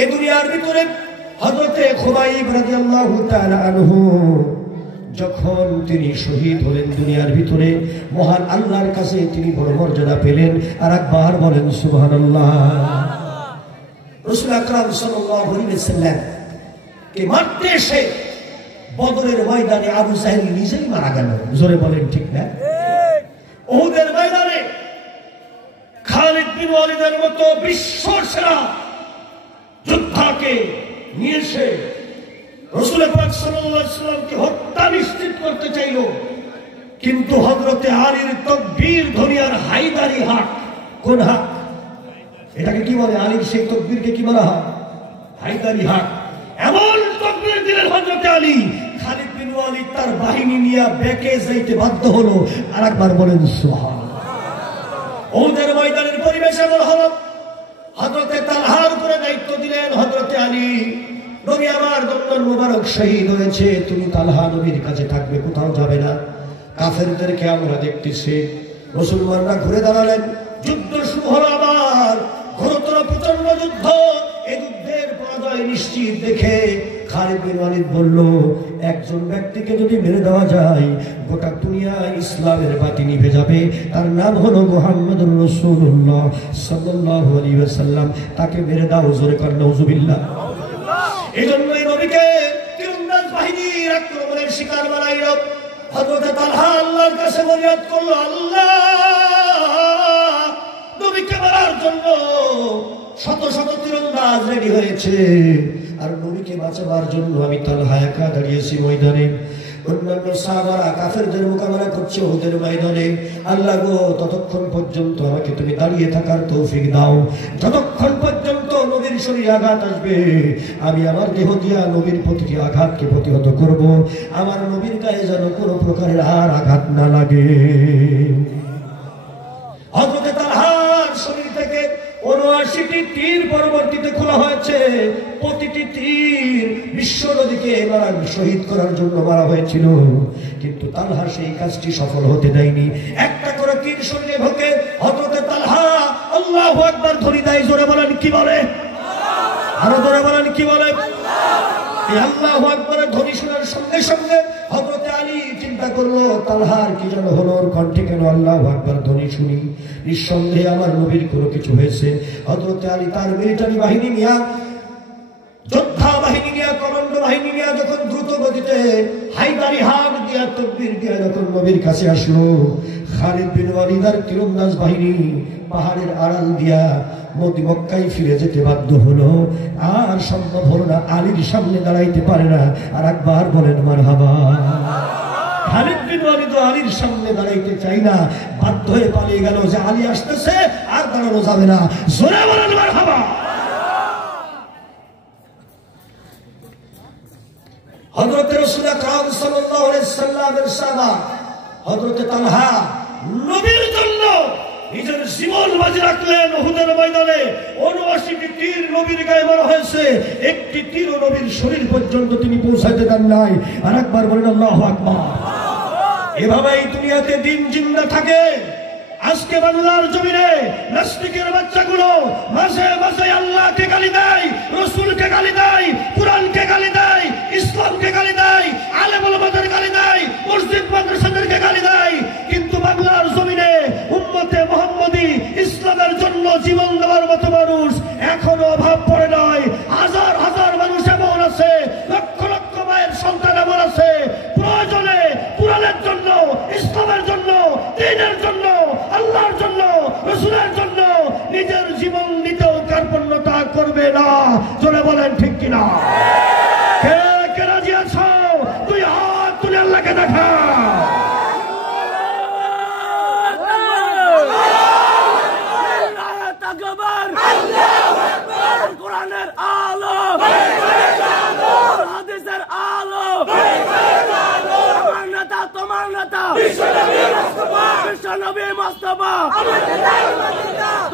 এই দুনিয়ার ভিতরে হযরতে খুবাইব রাদিয়াল্লাহু তাআলা আনহু যখন তিনি শহীদ হলেন, দুনিয়ার ভিতরে মহান আল্লাহর কাছে তিনি বড় মর্যাদা পেলেন। আর একবার বলেন সুবহানাল্লাহ। রাসূল আকরাম সাল্লাল্লাহু আলাইহি ওয়াসাল্লাম কে মারতে এসে বদরের ময়দানে আবু জাহেল নিজেই মারা গেল। জোরে বলেন ঠিক না? উহুদের ময়দানে খালিদ বিন ওয়ালিদের মতো বিশ্ব সেরা যোদ্ধাকে নিয়ে এসে রাসূল পাক সাল্লাল্লাহু আলাইহি ওয়াসাল্লামকে হত্যা নিশ্চিত করতে চাইল, কিন্তু হযরতে আলীর তাকবীর ধ্বনি আর হায়দারি হাত, কোন হাত? এটাকে কি বলে? আলীর সেই তাকবীরকে কি বলা হয়? হায়দারি হাত। এমন তাকবীর দিলেন হযরতে আলী, খালিদ বিন ওয়ালিদ তার বাহিনী নিয়ে বেঁকে যাইতে বাধ্য হলো। আরেকবার বলেন সুবহানাল্লাহ। উহুদের ময়দানের পরিবেশ এমন হলো, হযরতে তালহার উপরে দায়িত্ব দিলেন হযরতে আলী, নবী আমার দন্দন মুবারক শহীদ হয়েছে, তুমি তালহা নবীর কাছে থাকবে, কোথাও যাবে না। কাফেরদেরকে আমরা দেখতেছি, মুসলমানরা ঘুরে দাঁড়ালেন, যুদ্ধ শুরু হলো আবার, ঘোরতর প্রচন্ড যুদ্ধ। এই যুদ্ধের পরাজয় নিশ্চিত দেখে খালিদ বিন ওয়ালিদ বলল, একজন ব্যক্তিকে যদি মেরে দেওয়া যায় গোটা দুনিয়া ইসলামের বাতি নিভে যাবে, তার নাম হলো মুহাম্মদুর রাসূলুল্লাহ সাল্লাল্লাহু আলাইহি ওয়াসাল্লাম, তাকে মেরে দাও। জোরে কার নাউযুবিল্লাহ। এজন্য এই নবীকে তীরন্দাজ বাহিনীর আক্রমণের শিকার বানাইল। হযরত তালহা আল্লাহর কাছে ফরিয়াদ করলো, আল্লাহ নবীকে মারার জন্য শত শত তীরন্দাজ রেডি হয়েছে, আর নবীকে বাঁচাবার জন্য আমি তালহা একা দাঁড়িয়েছি ময়দানে। অন্যান্য সাহাবারা কাফেরদের মোকাবেলা করছে উহুদের ময়দানে। আল্লাহ গো, ততক্ষণ পর্যন্ত আমাকে তুমি দাঁড়িয়ে থাকার তৌফিক দাও, যতক্ষণ পর্যন্ত নবীর শরীরে আঘাত আসবে আমি আমার দেহ দিয়া নবীর প্রতিটি আঘাতকে প্রতিহত করব, আমার নবীর গায়ে যেন কোনো প্রকারের আর আঘাত না লাগে। হযরতে তালহার শরীর থেকে ৭৯টি তীর পরবর্তীতে খোলা হয়েছে। প্রতিটি তীর বিশ্ব নবীকে শহীদ করার জন্য মারা হয়েছিল, কিন্তু তালহা সেই কাজটি সফল হতে দেয়নি। একটা করে তীর শরীরে ঢোকে, হযরতে তালহা আল্লাহু আকবার ধ্বনি দেয়। জোরে বলেন কি বলে? আরো জোরে বলেন কি বলে? এই আল্লাহু আকবারের ধ্বনি শোনার সঙ্গে সঙ্গে হযরতে আলী চিন্তা করলো, তালহার কি যেন হলো, ওর কণ্ঠে কেন আল্লাহু আকবার ধ্বনি শুনি, নিঃসন্দেহে আমার নবীর কোনো কিছু হয়েছে। হযরতে আলী তার মিলিটারি বাহিনী নিয়ে, যোদ্ধা বাহিনী নিয়ে, কমান্ডো বাহিনী নিয়ে যখন দ্রুত গতিতে হায়দারি হাত দিয়া তাকবীর দিয়া যখন নবীর কাছে আসলো, খালিদ বিন ওয়ালিদ আর তীরন্দাজ বাহিনী পাহাড়ের আড়াল দিয়া মক্কায় ফিরে যেতে বাধ্য হলো। আর সম্ভব হলো না, আলীর সামনে দাঁড়াইতে পারে না। আর একবার বলেন মারহাবা। খালিদ বিন ওয়ালিদ আলীর সামনে দাঁড়াইতে চাই না, বাধ্য হয়ে পালিয়ে গেল যে আলী আসতেছে, আর দাঁড়ানো যাবে না। জোরে বলেন মারহাবা। হযরত রাসূল আকরাম সাল্লাল্লাহু আলাইহি ওয়াসাল্লামের সাহাবা হযরত তালহা নবীর জন্য নিজের জীবন বাজি রাখলেন। উহুদের ময়দানে ৭৯টি তীর নবীর গায়ে মারা হয়েছে, একটি তীরও নবীর শরীর পর্যন্ত তিনি পৌঁছাতে দেন নাই। আর একবার বলেন আল্লাহু আকবার। এভাবে এই দুনিয়াতে দিন জিন্দা থাকে। আজকে বাংলার জমিনে নাস্তিকের বাচ্চাগুলো মাঝে মাঝে আল্লাহকে গালি দেয়, রসুলকে গালি দেয়, কুরআনকে গালি দেয়, ইসলামকে গালি দেয়, আলেম ওলামাদের গালি দেয়, জন্য জীবন দেওয়ার মতো মানুষ এখনো অভাব পড়ে নাই। হাজার হাজার মানুষ এমন আছে, লক্ষ লক্ষ মায়ের সন্তান এমন আছে, প্রয়োজনে কুরআনের জন্য, ইসলামের জন্য, দ্বীনের জন্য, আল্লাহর জন্য, রাসূলের জন্য নিজের জীবন দিতেও কার্পণ্যতা করবে না। জোরে বলেন ঠিক কিনা? কে কে রাজি আছো? তুই হাত তুলে আল্লাহকে দেখা। কোরআনের আলো, হাদিসের আলো, আমার নেতা তোমার নেতা বিশ্বনবী মুস্তাফা,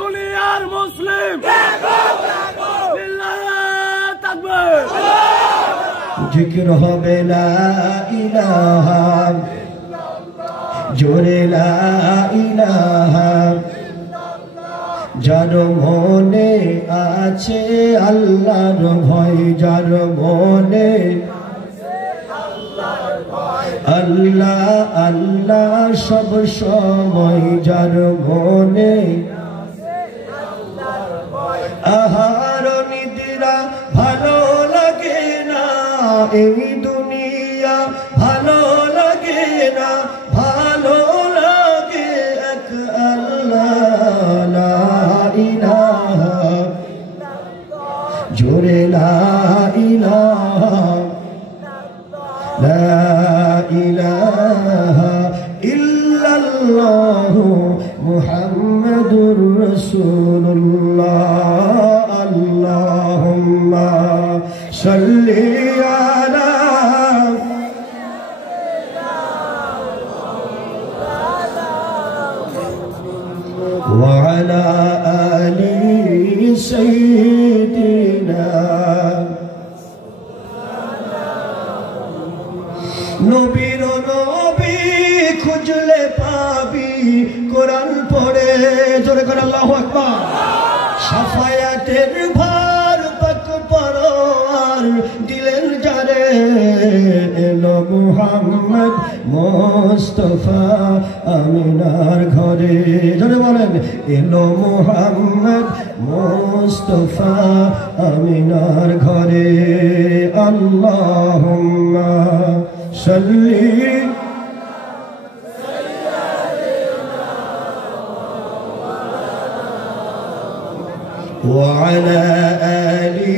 দুনিয়ার মুসলিম, তাকবীর। জিকির হবে লা ইলাহা, জোরে লা ইলাহা, যার মনে আছে আল্লাহর ভয়, যার মনে আল্লাহ আল্লাহ সব সময়, যার মনে আহার নিদ্রা ভালো লাগে না, এই দুনিয়া ভালো লাগে না, ভালো লাগে এক আল্লাহ, লা ইলাহা, জোরে লা ইলাহা, লা ইলাহা ইল্লাল্লাহু মুহাম্মাদুর রাসূলুল্লাহ। আল্লাহুম্মা সাল্লি আলা ওয়া আলা আলি সাইয়্যিদিনা। নবীর নবী খুঁজলে পাবি, কোরআন পড়ে জোরে করে আল্লাহু আকবার। সাফায়াতের ভার পাক পরোয়ার দিলেন যারে, এলো মুহাম্মদ মুস্তাফা আমিনার ঘরে, জোরে বলেন এলো মুহাম্মদ মুস্তাফা আমিনার ঘরে। আল্লাহুম্মা সাল্লি ওয়া আলা আলি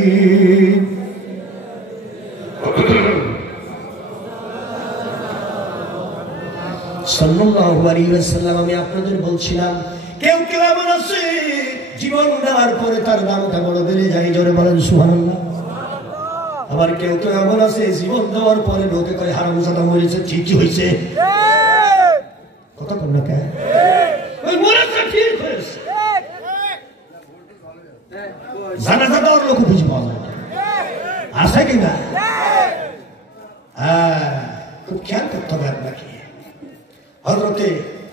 সাল্লাল্লাহু আলাইহি ওয়াসাল্লাম। আমি আপনাদের বলছিলাম কেউ কেউ এমন আছে জীবন দেওয়ার পরে তার দামটা বড় বেড়ে যায়, জোরে বলেন সুবহানাল্লাহ। আবার কেউ কেউ এমন আছে জীবন দেওয়ার পরে লোকে কয় হারামজাদা মরেছে, ঠিকই হয়েছে, কথা কন না কে ওই মরেছে ঠিক হয়েছে, জানাজা দেওয়ার লোক খুঁজে পাওয়া যায় আছে কিনা? খুব খেয়াল করতে হবে আপনাকে। হযরতে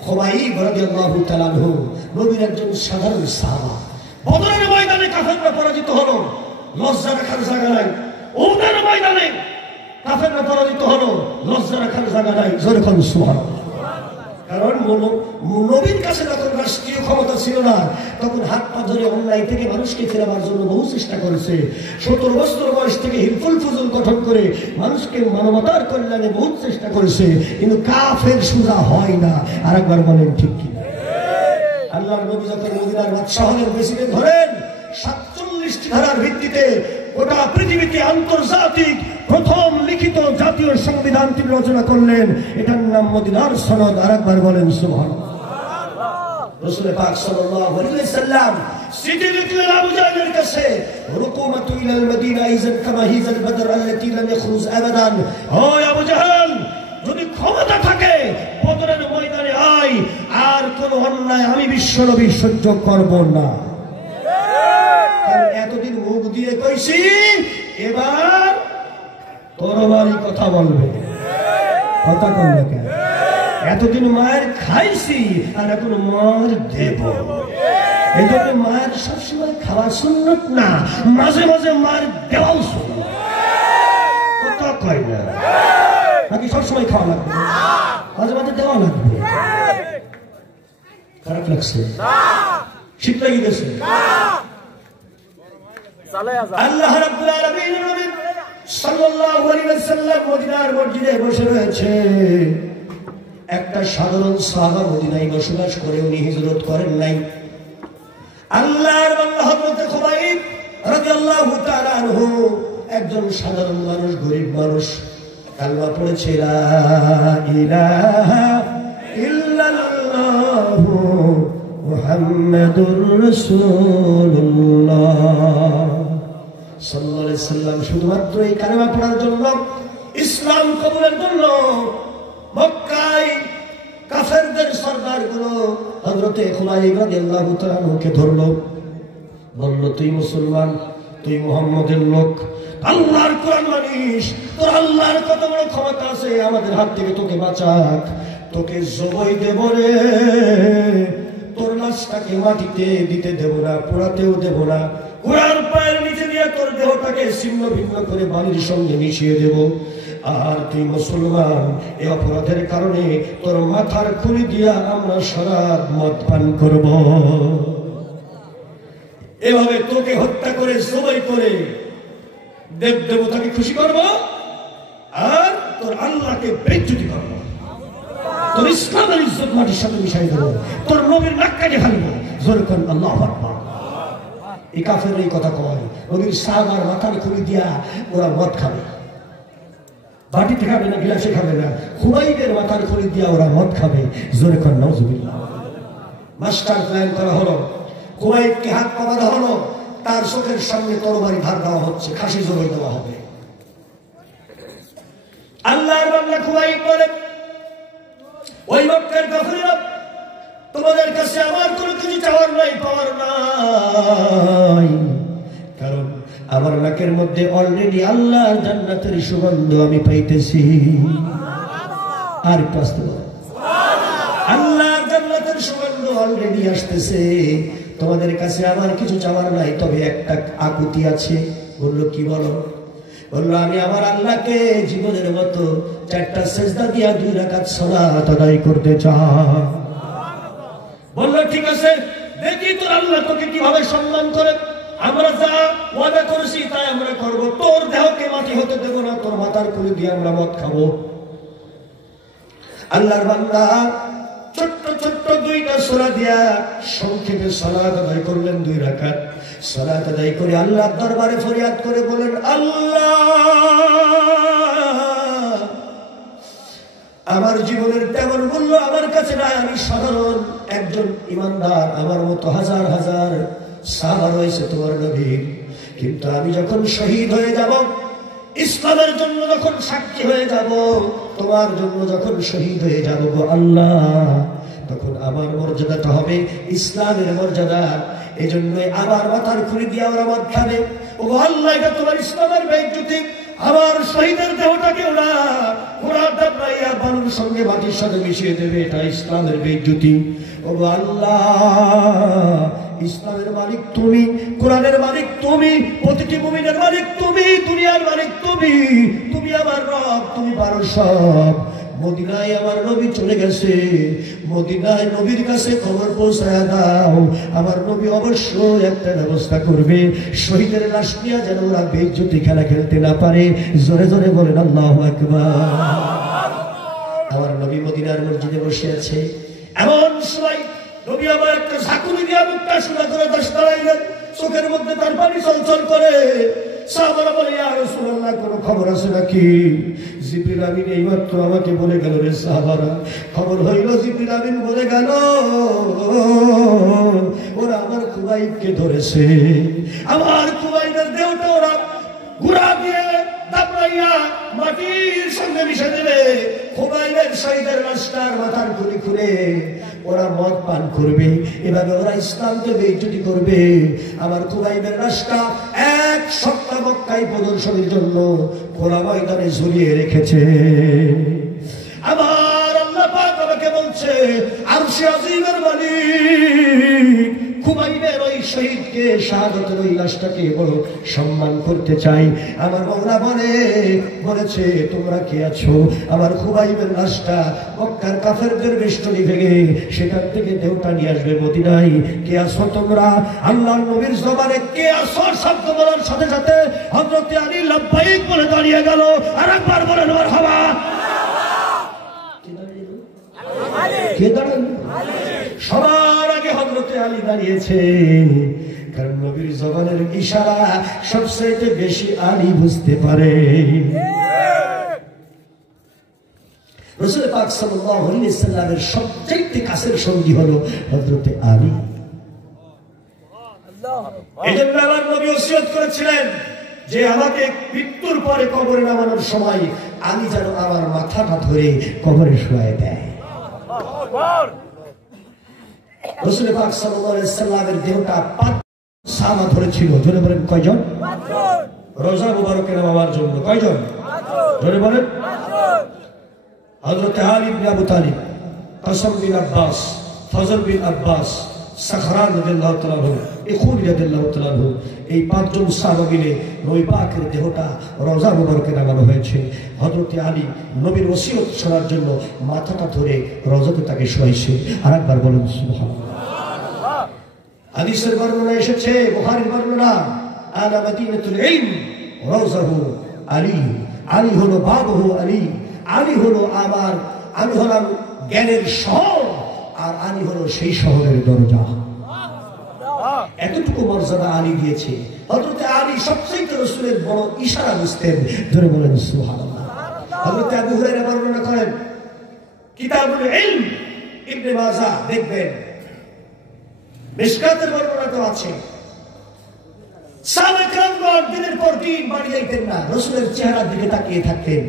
খুবাইব রাদিয়াল্লাহু তাআলা আনহু নবীর একজন সাধারণ সাহাবা, বদরের ময়দানে কাফেররা পরাজিত হলো, লজ্জা রাখার জায়গা নাই। উহুদের ময়দানে কাফেররা পরাজিত হলো, লজ্জা রাখার জায়গা নাই, জোরে বলেন সুবহানাল্লাহ। কারণ নবীর কাছে যখন রাষ্ট্রীয় ক্ষমতা ছিল না, তখন হাত পা ধরে অন্যায় থেকে মানুষকে ফেরাবার জন্য বহু চেষ্টা করেছে। 17 বছর বয়স থেকে হিলফুল ফুজুল গঠন করে মানুষকে মানবতার কল্যাণে বহু চেষ্টা করেছে, কিন্তু কাফের সুজা হয় না। আরেকবার বলেন ঠিক কি? আল্লাহর নবী যখন মদিনার বাদশাহ হলেন, প্রেসিডেন্ট ধরেন, 47টি ধারার ভিত্তিতে গোটা পৃথিবীতে আন্তর্জাতিক প্রথম লিখিত জাতীয় সংবিধান তিনি রচনা করলেন। এটার নাম মদিনার সনদ। আরেকবার বলেন সুবহানাল্লাহ। রাসূল পাক সাল্লাল্লাহু আলাইহি ওয়াসাল্লাম চিঠি লিখলেন আবু জাহলের কাছে, রুকুমাতু ইলাল মদিনা ইযান কামা হিজাল বদর আল্লাতী লাম ইয়াখরুজ আবাদান। ও আবু জাহল, যদি ক্ষমতা থাকে বদরের ময়দানে আয়, আর কোন অন্যায় আমি বিশ্বনবী সহ্য করব না। এতদিন মুখ দিয়ে কইছি, এবার তরবারি কথা বলবে, কথা কম না কেন? এতদিন মায়ের খাইছি, আর এখন মার দেব। এই জন্য মায়ের সবসময় খাওয়া সুন্নত না, মাঝে মাঝে মার দেওয়াও সুন্নত, কথা কয় না নাকি? সবসময় খাওয়া লাগবে, মাঝে মাঝে দেওয়া লাগবে। খারাপ লাগছে? শীত লেগে গেছে। আল্লাহ রাব্বুল আলামিন নবী সাল্লাল্লাহু আলাইহি ওয়াসাল্লাম মদিনার মসজিদে বসে রয়েছে। একটা সাধারণ সাহাবা মদিনায় বসবাস করে, উনি হিজরত করেন নাই। আল্লাহর বান্দা হযরত খুবাইব রাদিয়াল্লাহু তাআলা আনহু একজন সাধারণ মানুষ, গরীব মানুষ, কালেমা পড়েছে লা ইলাহা ইল্লাল্লাহু মুহাম্মাদুর রাসূলুল্লাহ সাল্লাল্লাহু আলাইহি ওয়াসাল্লাম শুধুমাত্র এই কালেমা পড়ার জন্য, ইসলাম কবুলের জন্য মক্কায় কাফেরদের সরদারগুলো হযরত খুবাইব রাদিয়াল্লাহু তাআলা আনহুকে ধরলো, বলল তুই মুসলমান, তুই মুহাম্মদের লোক, আল্লাহর কোরআন মানিস, তোর আল্লাহর কত বড় ক্ষমতা আছে, আমাদের হাত থেকে তোকে বাঁচাক, তোকে জবাই দেব রে, তোর লাশটাকে মাটিতে দিতে দেব না, পোড়াতেও দেব না, কোরআন পায়ের নিচে দিয়ে তোর দেহটাকে ছিন্ন ভিন্ন করে বালির সঙ্গে মিশিয়ে দেব। আর তুই মুসলমান, এই অপরাধের কারণে তোর মাথার খুলি দিয়া আমরা শরাব মদ পান করব। এভাবে তোকে হত্যা করে জবাই করে দেব দেবতাকে খুশি করব, আর তোর আল্লাহকে বেইজ্জতি করব, তোর ইসলামের ইজ্জত মাটির সাথে মিশাই দেব, তোর নবীর নাক কেটে ফেলবো। জোরে কোন আল্লাহু আকবার। এই কাফের এই কথা কয়, নবীর সাহাবার মাথার খুলি দিয়া ওরা মদ খাবে, বাটিতে খাবে না, গিলাসে খাবে না, খুবাইবের মাথার খুলি দিয়া ওরা মদ খাবে। জোরে কোন নাউজুবিল্লাহ। মাস্টার প্ল্যান করা হলো, খুবাইবকে হাত পা বাঁধা হলো, তার চোখের সামনে তরবারি ধার দেওয়া হচ্ছে, খাসি জবাই দেওয়া হবে। আল্লাহর বান্দা খুবাইব বলে, ওই মক্কার কাফেররা, তোমাদের কাছে আমার কোনো কিছু চাওয়ার নাই, পাওয়ার নাই, কারণ আমার নাকের মধ্যে অলরেডি আল্লাহর জান্নাতের সুগন্ধ আমি পাইতেছি। আর একটু আসতে পারে, আল্লাহর জান্নাতের সুগন্ধ অলরেডি আসতেছে, তোমাদের কাছে আমার কিছু চাওয়ার নাই, তবে একটা আকুতি আছে। বলল কি বলো? বলল আমি আমার আল্লাহকে জীবনের মতো 4টা সেজদা দিয়া 2 রাকাত সালাত আদায় করতে চাই। বলল ঠিক আছে, দেখি তোর আল্লাহ তোকে কিভাবে সম্মান করে, আমরা যা ওয়াদা করেছি তাই আমরা করব, তোর দেহকে মাটি হতে দেব না, তোর মাথার খুলি দিয়ে আমরা মদ খাবো। আল্লাহর বান্দা ছোট্ট ছোট্ট 2টা সূরা দিয়া সংক্ষেপে সালাত আদায় করলেন, 2 রাকাত সালাত আদায় করে আল্লাহর দরবারে ফরিয়াদ করে বলেন, আল্লাহ আমার জীবনের তেমন মূল্য আমার কাছে নাই, আমি সাধারণ একজন ইমানদার, আমার মতো হাজার হাজার সাহাবা রয়েছে তোমার নবীর, কিন্তু আমি যখন শহীদ হয়ে যাব, ইসলামের জন্য যখন সাক্ষী হয়ে যাব, তোমার জন্য যখন শহীদ হয়ে যাব গো আল্লাহ, তখন আমার মর্যাদাটা হবে ইসলামের মর্যাদা। এই জন্যই আমার মাথার খুলি দিয়ে ওরা মদ খাবে। ও আল্লাহ, এটা তোমার ইসলামের বেইজ্জতি, আমার শহীদের দেহটাকে ওরা দাবড়াইয়া বালুর সঙ্গে মাটির সাথে মিশিয়ে দেবে, এটা ইসলামের বেইজ্জতি। ও আল্লাহ, ইসলামের মালিক তুমি, কোরআনের মালিক তুমি, প্রতিটি মুমিনের মালিক তুমি, দুনিয়ার মালিক তুমি, তুমি আমার রব, তুমি পারো সব। মদিনায় আমার নবী চলে গেছে, মদিনায় নবীর কাছে খবর পৌঁছায়া দাও, আমার নবী অবশ্যই একটা ব্যবস্থা করবে, শহীদের লাশ নিয়ে যেন ওরা বেইজ্জতি খেলা খেলতে না পারে। জোরে জোরে বলেন আল্লাহু আকবার। আমার নবী মদিনার মসজিদে বসে আছে, এমন সময় নবী আবার একটা ঝাঁকুনি দিয়া মুখটা সোজা করে দাঁড়াইলেন, চোখের মধ্যে তার পানি চলচল করে। সাহাবারা বলে, ইয়া রাসূলুল্লাহ, কোনো খবর আছে নাকি? জিবরিল আমিন এইমাত্র আমাকে বলে গেল রে সাহাবারা, খবর হইল জিবরিল আমিন বলে গেল ওরা আমার খুবাইবকে ধরেছে, আমার খুবাইবের দেহটা ওরা ঘুরা দিয়ে দাবড়াইয়া মাটির সঙ্গে মিশে দেবে, খুবাইবের শহীদের লাশটার মাথার খুলি খুলে ওরা মদ পান করবে, এভাবে ওরা ইসলামকে বেইজ্জতি করবে। আমার খুবাইবের লাশটা 1 সপ্তাহ মক্কায় প্রদর্শনীর জন্য খোলা ময়দানে ঝুলিয়ে রেখেছে। আমার আল্লাহ পাক আমাকে বলছে, আরশে আজিমের মালিক খুবাইবের ওই শহীদকে, শাহাদাতের ওই লাশটাকে বড় সম্মান করতে চাই। আমার মাওলা বলেছে তোমরা কে আছো? আমার খুবাইবের লাশটা মক্কার কাফেরদের বেষ্টনী ভেঙে সেখান থেকে দেহটা নিয়ে আসবে মদিনায়। কে আছো তোমরা? আল্লাহর নবীর জবানে কে আছো শব্দ বলার সাথে সাথে হযরত আলী লাব্বাইক বলে দাঁড়িয়ে গেল। আর একবার বলেন মারহাবা। কে দাঁড়ালো? সবার আগে হযরত আলী দাঁড়িয়েছে, কারণ নবীর জবানের ইশারা সবচেয়ে বেশি আলী বুঝতে পারে। রাসূল পাক সাল্লাল্লাহু আলাইহি ওয়াসাল্লামের সবচেয়ে কাছের সঙ্গী হলো হযরত আলী। এজন্য আমার নবী ওসিয়ত করেছিলেন যে আমাকে মৃত্যুর পরে কবরে নামানোর সময় আলী যেন আমার মাথাটা ধরে কবরে শোয়ায় দেয়। রাসূল পাক সাল্লাল্লাহু আলাইহি ওয়াসাল্লামের দেহটা 5 সাহাবা ধরেছিল। জোরে বলেন কয়জন? 5 রোজা মুবারকে নামার জন্য কয়জন? 5 জোরে বলেন। হযরত আলী ইবনে আবু তালিব, কাসম বিন আব্বাস, ফজল বিন আব্বাস, সাখরান রাদিয়াল্লাহু তাআলা আনহু, ইখুর রাদিয়াল্লাহু তাআলা আনহু, এই 5 জন সাহাবা মিলে নবী পাকের দেহটা রোজা মুবারকে নামানো হয়েছে। হযরত আলী নবীর ওসিয়ত শোনার জন্য মাথাটা ধরে রওজাতে তাকে শোয়াইছে। আরেকবার বলুন সুবহানাল্লাহ। হাদিসের বর্ণনা এসেছে, বুখারীর বর্ণনা, আলা মাদিনাতুল ইলম রওজাহু আলী, আলী হলো বাবহু আলী, আলী হলো আমি হলাম জ্ঞানের শহর, আর আলী হলো সেই শহরের দরজা। এতটুকু মর্যাদা আলী দিয়েছে। হযরত আলী সবচেয়ে রাসূলের বড় ইশারা বুঝতেন। ধরে বলেন সুবহানাল্লাহ। হযরত আবু হুরায়রা বর্ণনা করেন, কিতাবুল ইলম ইবনে মাজাহ দেখবেন, মিশকাতের বর্ণনা তো আছে, সাহাবায়ে কেরামগণ দিনের পর দিন বাড়ি যাইতেন না, রাসূলের চেহারার দিকে তাকিয়ে থাকতেন।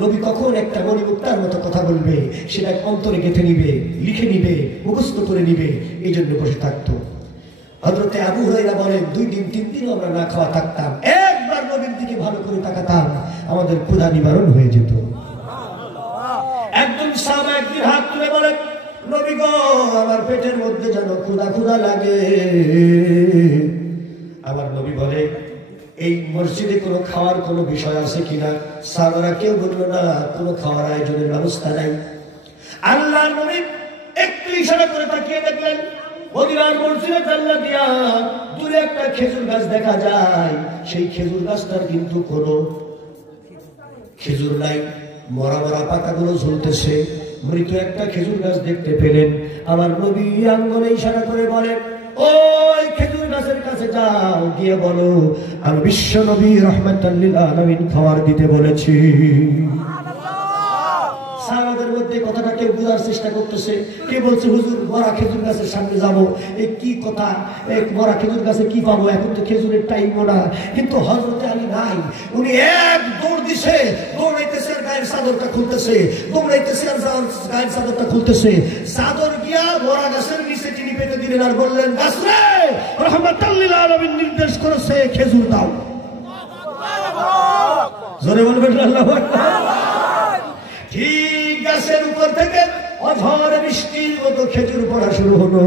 নবী কখন একটা মণিমুক্তার মতো কথা বলবে সেটা অন্তরে গেঁথে নিবে, লিখে নিবে, মুখস্থ করে নিবে, এই জন্য বসে থাকতো। হযরত আবু হুরায়রা বলেন, 2 দিন 3 দিন আমরা না খাওয়া থাকতাম, একবার নবীর দিকে ভালো করে তাকাতাম, আমাদের ক্ষুধা নিবারণ হয়ে যেত। একজন সাহাবা একদিন হাত তুলে বলেন, নবী গো, আমার পেটের মধ্যে যেন ক্ষুধা ক্ষুধা লাগে। আমার নবী বলে, এই মসজিদে কোনো খাওয়ার কোনো বিষয় আছে কিনা? সাহাবারা কেউ বললো না, কোনো খাওয়ার আয়োজনের ব্যবস্থা নাই। আল্লাহর নবী একটু ইশারা করে তাকিয়ে দেখলেন, মদিনার মসজিদে জান্নাত দিয়া দূরে একটা খেজুর গাছ দেখা যায়। সেই খেজুর গাছটার কিন্তু কোনো খেজুর নাই, মরা মরা পাতাগুলো ঝুলতেছে। মৃত একটা খেজুর গাছ দেখতে পেলেন। আমার নবী আঙ্গুলে ইশারা করে বলেন, ওই খেজুর গাছের কাছে যাও, গিয়ে বলো আমি বিশ্ব নবী রাহমাতাল লিল আলামিন খাবার দিতে বলেছি। সাহাবাদের মধ্যে কথাটা কেউ বোঝার চেষ্টা করতেছে, কে বলছে হুজুর মরা খেজুর গাছের সামনে যাবো, এই কি কথা, এক মরা খেজুর গাছে কি পাবো, এখন তো খেজুরের টাইমও না। কিন্তু হযরত আলী নাই, উনি এক দৌড় দিছে, দৌড়াইতেছে আর গায়ের চাদরটা খুলতেছে, দৌড়াইতেছে আর গায়ের চাদরটা খুলতেছে। চাদর গিয়া মরা গাছের নিচে টিনি পেতে দিলেন আর বললেন, গাছ রে, রাহমাতাল লিল আলামিন নির্দেশ করেছে খেজুর দাও। জোরে বলবেন আল্লাহু আকবার। ঠিক গাছের উপর থেকে অঝরে বৃষ্টির মতো খেজুর পড়া শুরু হলো,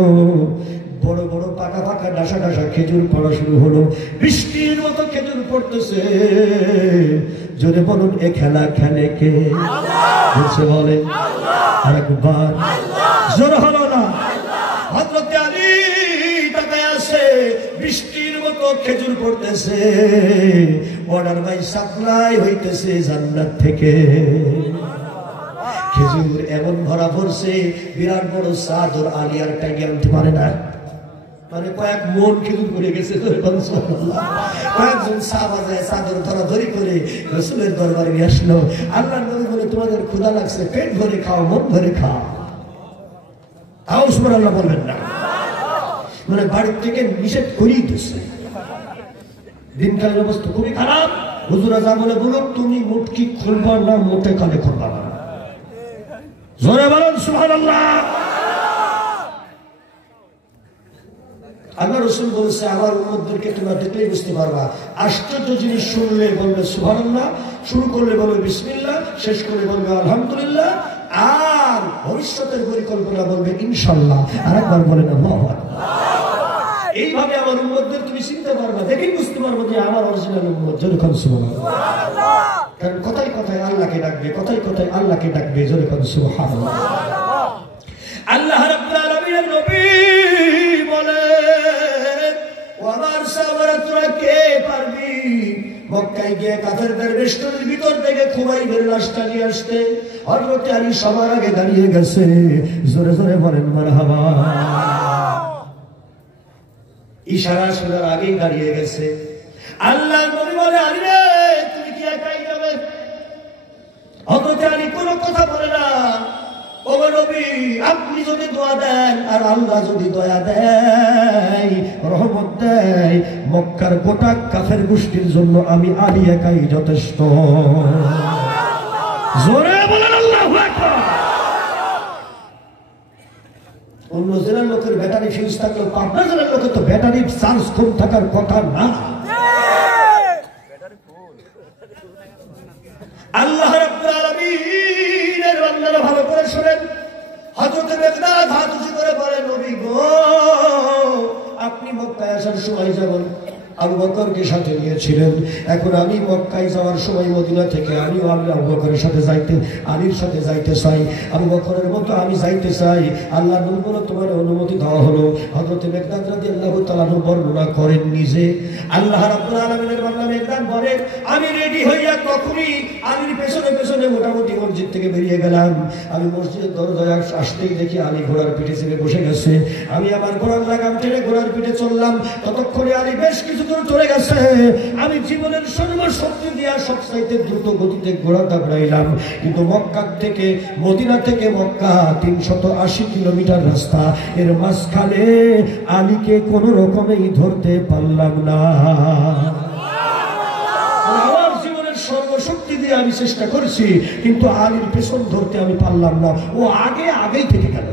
বড় বড় পাকা পাকা ডাসা ডাসা খেজুর পড়া শুরু হলো, বৃষ্টির মতো খেজুর পড়তেছে। জোরে বলুন, এ খেলা খেলে কে? বলে আরেকবার, জোরে হলো না? হযরত আলী তাকায় আছে, বৃষ্টির মতো খেজুর পড়তেছে, অর্ডার বাই সাপ্লাই হইতেছে জান্নাত থেকে। খেজুর এমন ভরা পড়ছে, বিরাট বড় চাদর আলী আর টাইগে আনতে পারে না, মানে কয়েক মন খেজুর পড়ে গেছে। কয়েকজন সাহাবা যায় চাদর ধরাধরি করে রাসূলের দরবারে নিয়ে আসলো। আল্লাহর নবী বলে, তোমাদের ক্ষুধা লাগছে, পেট ভরে খাও, মন ভরে খাও। তাও সুবহানাল্লাহ বলবেন না, মানে বাড়ির থেকে নিষেধ করেই দিচ্ছে। দিনকালের অবস্থা খুবই খারাপ। হুজুরা যা বলে বলুন, তুমি মুটকি খুলবা না, মোটে কালে খুলবা না। জোরে বলুন সুবহানাল্লাহ। আল্লাহ রাসূল বলেছে, আমার উম্মতদেরকে তোমরা দেখলেই বুঝতে পারবা, আশ্চর্য জিনিস শুনলে বলবে সুবহানাল্লাহ, শুরু করলে বলবে বিসমিল্লাহ, শেষ করলে বলবে আলহামদুলিল্লাহ, আর ভবিষ্যতের পরিকল্পনা বলবে ইনশাআল্লাহ। আরেকবার বলেন আল্লাহু আকবার। এইভাবে আমার উম্মতদের তুমি চিনতে পারবা, দেখেই বুঝতে পারবো যে আমার অরিজিনাল উম্মত। যেরকম সুবহানাল্লাহ, কারণ কথায় কথায় আল্লাহকে ডাকবে, কথায় কথায় আল্লাহকে ডাকবে। যেরকম সুবহানাল্লাহ। আল্লাহ রাব্বুল আলামিনের নবী বলেন, ও আমার সাহাবারা তোরা কে পারবি মক্কায় গিয়ে কাফেরদের বেষ্টনীর ভিতর থেকে খুবাইবের লাশটা নিয়ে আসতে? হযরত আলী সবার আগে দাঁড়িয়ে গেছে। জোরে জোরে বলেন মারহাবা। ইশারা শোনার আগেই দাঁড়িয়ে গেছে। আল্লাহ নবী বলে, আলী রে তুমি কি একাই যাবে? হযরত আলী কোনো কথা বলে না। ও নবী, আপনি যদি দোয়া দেন আর আল্লাহ যদি দয়া দেয়, রহমত দেয়, মক্কার গোটা কাফের গোষ্ঠীর জন্য আমি আলী একাই যথেষ্ট। জোরে বলেন আল্লাহু আকবার। অন্য জেলার লোকের ব্যাটারি ফিউজ থাকলেও পাবনা জেলার লোকের তো ব্যাটারি চার্জ কম থাকার কথা না। আল্লাহ রাব্বুল আলামিনের বান্দারা ভালো করে শুনেন। হযরত মিকদাদ হাত উঁচু করে বলেন, নবী গো, আপনি মক্কায় আসার সময় যেমন আবু বকরকে সাথে নিয়েছিলেন, এখন আমি মক্কায় যাওয়ার সময় মদিনা থেকে আমিও আবু বকরের সাথে আলীর সাথে যাইতে চাই। আবু বকরের মতো আমি যাইতে চাই। আল্লাহ নবী বলে, তোমার অনুমতি দেওয়া হলো। হযরত মিকদাদ রাদিয়াল্লাহু তাআলা বর্ণনা করেন নিজে। আল্লাহ রাব্বুল আলামিনের বান্দা মিকদাদ বলে, আমি রেডি হইয়া তখনই আলীর পেছনে পেছনে মোটামুটি মসজিদ থেকে বেরিয়ে গেলাম। আমি মসজিদের দরজায় আসতেই দেখি আলী ঘোড়ার পিঠে চেপে বসে গেছে। আমি আমার ঘোড়ার লাগাম টেনে ঘোড়ার পিঠে চললাম। ততক্ষণে আলী বেশ কিছু দূর চলে গেছে। আমি জীবনের সর্বশক্তি দিয়া সবচাইতে দ্রুত গতিতে ঘোড়া দাবড়াইলাম। কিন্তু মক্কা থেকে মদিনা থেকে মক্কা 380 কিলোমিটার রাস্তা, এর মাঝখানে আলীকে কোনো রকমেই ধরতে পারলাম না। আমার জীবনের সর্বশক্তি দিয়ে আমি চেষ্টা করেছি, কিন্তু আলীর পেছন ধরতে আমি পারলাম না। ও আগেই থেকে গেল।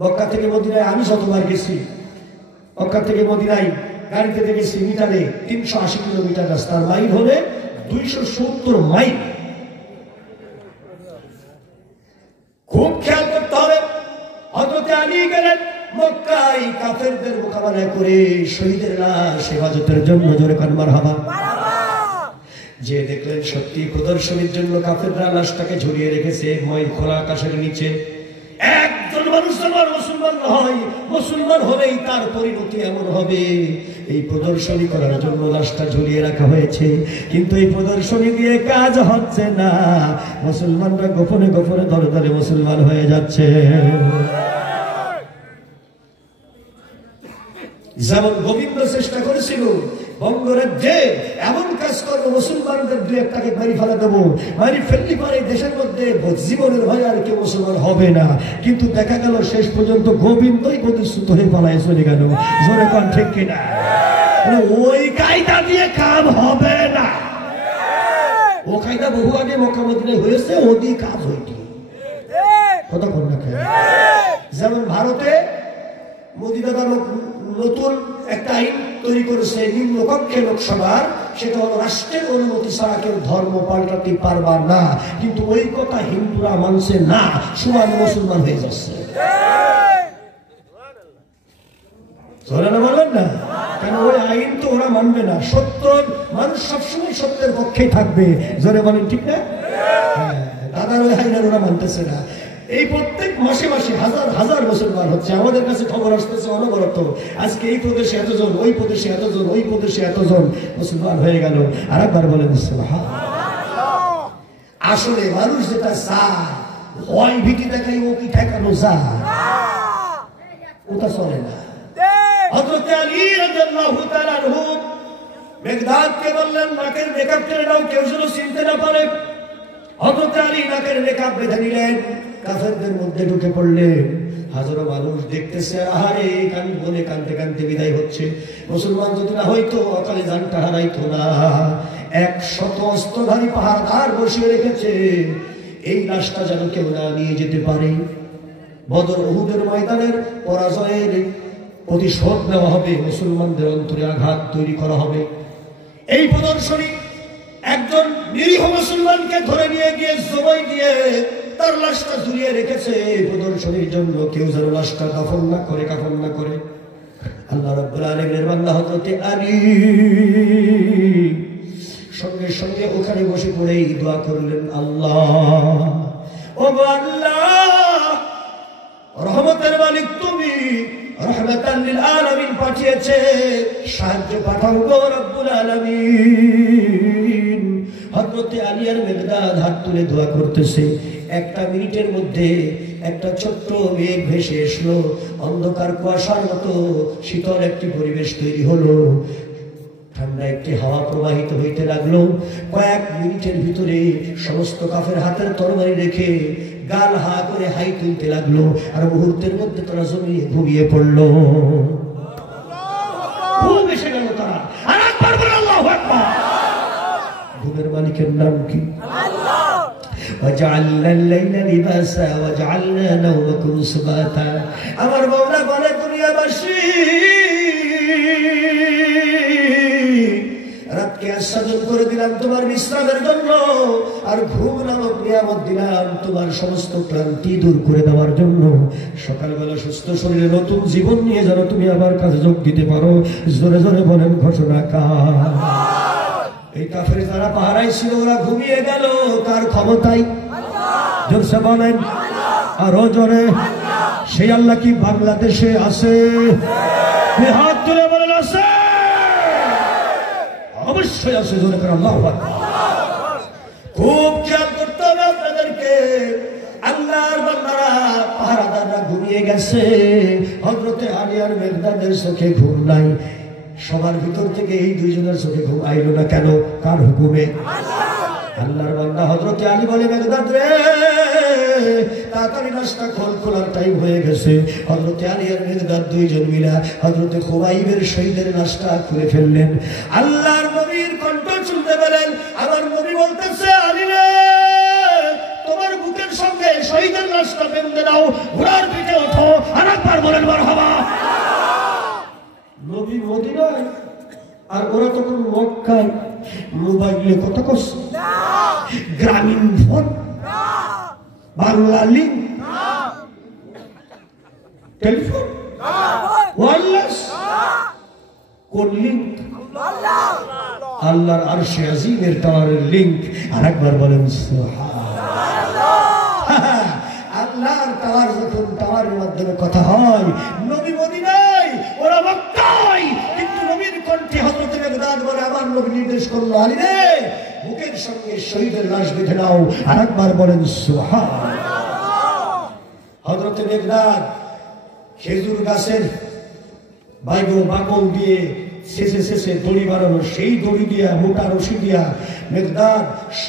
মক্কা থেকে মদিনায় আমি যতবার গেছি, মক্কা থেকে মদিনায় গাড়িতে গেছি মিটারে 380 কিলোমিটার রাস্তা, মাইল হলে 270 মাইল। খুব খেয়াল করতে হবে। হযরত আলী গেলেন মক্কায় কাফেরদের মোকাবেলা করে শহীদের লাশ হেফাজতের জন্য। জোরে কান মারহাবা। যে দেখলেন সত্যি প্রদর্শনীর জন্য কাফেররা লাশটাকে ঝুলিয়ে রেখেছে খোলা আকাশের নিচে। একজন মানুষ আমার মুসলমান হয়, মুসলমান হলেই তার পরিণতি এমন হবে। এই প্রদর্শনী করার জন্য লাশটা ঝুলিয়ে রাখা হয়েছে, কিন্তু এই প্রদর্শনী দিয়ে কাজ হচ্ছে না। মুসলমানরা গোপনে গোপনে দলে দলে মুসলমান হয়ে যাচ্ছে। যেমন গোবিন্দ চেষ্টা করেছিল বঙ্গরাজ্যে এমন কাজ করবো, মুসলমানদের দু একটাকে মারি ফেলা দেবো, মারি ফেললি পরে দেশের মধ্যে জীবনের ভয় আর কেউ মুসলমান হবে না। কিন্তু দেখা গেল শেষ পর্যন্ত গোবিন্দই প্রতিশ্রুত হয়ে পালায় চলে গেল। জোরে কোন ঠিক কিনা? ওই কায়দা দিয়ে কাজ হবে না। ও কায়দা বহু আগে মক্কা মদিনায় হয়েছে, ওদি কাজ হইনি। কথা কোন না? যেমন ভারতে মদিনা নতুন একটা আইন তৈরি করেছে নিম্নকক্ষে লোকসভার, সেটা হলো রাষ্ট্রের অনুমতি ছাড়া কেউ ধর্ম পাল্টাতে পারবা না। কিন্তু ওই কথা হিন্দুরা মানছে না, সমান মুসলমান হয়ে যাচ্ছে। বলবেন না কেন? ওই আইন তো ওরা মানবে না। সত্য মানুষ সবসময় সত্যের পক্ষে থাকবে। জোরে বলেন ঠিক না? দাদার ওই আইন ওরা মানতেছে না। এই প্রত্যেক মাসে মাসে হাজার হাজার মুসলমান হচ্ছে। আমাদের কাছে খবর আসতেছে অনবরত, আজকে এই প্রদেশে এতজন, ওই প্রদেশে এতজন, ওই প্রদেশে এতজন মুসলমান হয়ে গেল। আর একবার বলেন আসলে মানুষ যেটা চায়, হয় ভীতি দেখাই ও কি ঠেকানো যায়, ওটা চলে না। হযরত আলী রাদিয়াল্লাহু তাআলা আনহু মিকদাদকে বললেন, নাকের মেকআপ টেনে নাও, কেউ যেন চিনতে না পারে। হযরত আলী নাকের মেকআপ বেঁধে নিলেন, কাফেরদের মধ্যে ঢুকে পড়লেন। হাজারো মানুষ দেখতেছে, আহারে বলে কানতে কানতে বিদায় হচ্ছে। মুসলমান যদি না হইতো অকালে জানটা হারাইতো না। 100 অস্ত্রধারী পাহারাদার বসিয়ে রেখেছে, এই লাশটা যেন কেউ না নিয়ে যেতে পারে। বদর উহুদের ময়দানের পরাজয়ের প্রতিশোধ নেওয়া হবে, মুসলমানদের অন্তরে আঘাত তৈরি করা হবে। এই প্রদর্শনী একজন নিরীহ মুসলমানকে ধরে নিয়ে গিয়ে জবাই দিয়ে তার লাশটা ঝুলিয়ে রেখেছে প্রদর্শনীর জন্য, কেউ যেন লাশটা দাফন না করে, কাফন না করে। আল্লাহ রাব্বুল আলামিনের বান্দা হযরতে আলী সঙ্গে সঙ্গে ওখানে বসে পড়েই দোয়া করলেন, আল্লাহ, ও আল্লাহ, রহমতের মালিক তুমি, রহমাতাল লিল আলামিন পাঠিয়েছে, সাহায্য পাঠাও গো রব্বুল আলামিন। হযরতে আলী আর মেঘদাদ হাত তুলে দোয়া করতেছে। একটা মিনিটের মধ্যে একটা ছোট্ট মেঘ ভেসে এসলো, অন্ধকার কুয়াশার মতো শীতল একটি পরিবেশ তৈরি হলো, ঠান্ডা একটি হাওয়া প্রবাহিত হইতে লাগলো। কয়েক মিনিটের ভিতরে সমস্ত কাফের হাতের তরবারি রেখে গাল হা করে হাই তুলতে লাগলো, আর মুহূর্তের মধ্যে তারা জমিয়ে ঘুমিয়ে পড়লো। ঘুম এসে গেল তারা। আর একবার বলে আল্লাহু আকবার। ঘুমের মালিকের নাম কি? আল্লাহ। وجعلنا الليل لباسا وجعلنا نومكم سباتا। আমার মাওলা বলে, দুনিয়াবাসী, রাতকে আচ্ছাদন করে দিলাম তোমার বিশ্রামের জন্য, আর ঘুম নামক নিয়ামত দিলাম তোমার সমস্ত ক্লান্তি দূর করে দেওয়ার জন্য। সকালবেলা সুস্থ শরীরে নতুন জীবন নিয়ে যেন তুমি আমার কাছে যোগ দিতে পারো। জোরে জোরে বলেন ঘোষণা কার? এই কাফের যারা পাহারায় ছিল ওরা ঘুমিয়ে গেল কার ক্ষমতায়? জোরসে বলেন, আরো জোরে। সেই আল্লাহ কি বাংলাদেশে আছে? হাত তুলে বলেন আছে। অবশ্যই আছে, জোরে করে আল্লাহু আকবার। খুব খেয়াল করতে হবে আপনাদেরকে। আল্লাহর বান্দারা, পাহারাদাররা ঘুমিয়ে গেছে, হযরতে আলী আর মেঘদাদের চোখে ঘুম নাই। সবার ভিতর থেকে এই দুইজনের চোখে ঘুম আইলো না কেন? কার হুকুমে? আল্লাহর বান্দা হযরতে আলী বলে, মেঘদাদ রে, তাড়াতাড়ি রাস্তা খোল, খোলার টাইম হয়ে গেছে। হযরতে আলী আর মেঘদাদ দুইজন মিলা হযরতে খুবাইবের শহীদের লাশটা খুলে ফেললেন। আল্লাহর নবীর কণ্ঠ শুনতে পেলেন। আমার নবী বলতেছে, আলী রে, তোমার বুকের সঙ্গে শহীদের লাশটা বেঁধে দাও, ঘোড়ার পিঠে ওঠো। আর একবার বলেন মারহাবা। নবী মদিনায় আর ওরা তখন মক্কায়। মোবাইলে কথা করছে, গ্রামীণ phone, Bangla link, telephone, wireless, কোন লিঙ্ক? আল্লাহর আরশে আজিমের টাওয়ারের লিঙ্ক। আর একবার বলেন সুবহানাল্লাহ। আল্লাহর টাওয়ার, যখন টাওয়ারের মাধ্যমে কথা হয়, নবী মদিনায় ওরা মক্কায়, কিন্তু নবীর কণ্ঠে হযরত মেঘদাদ বলে, আমার নবী নির্দেশ করলো, আলী রে, বুকের সঙ্গে শহীদের লাশ বেঁধে নাও। আর একবার বলেন সুবহানাল্লাহ। হযরত মেঘদাদ খেজুর গাছের বাকল দিয়ে শেষে শেষে দড়ি বানানো, সেই দড়ি দিয়া, মোটা রশি দিয়া মেঘদাদ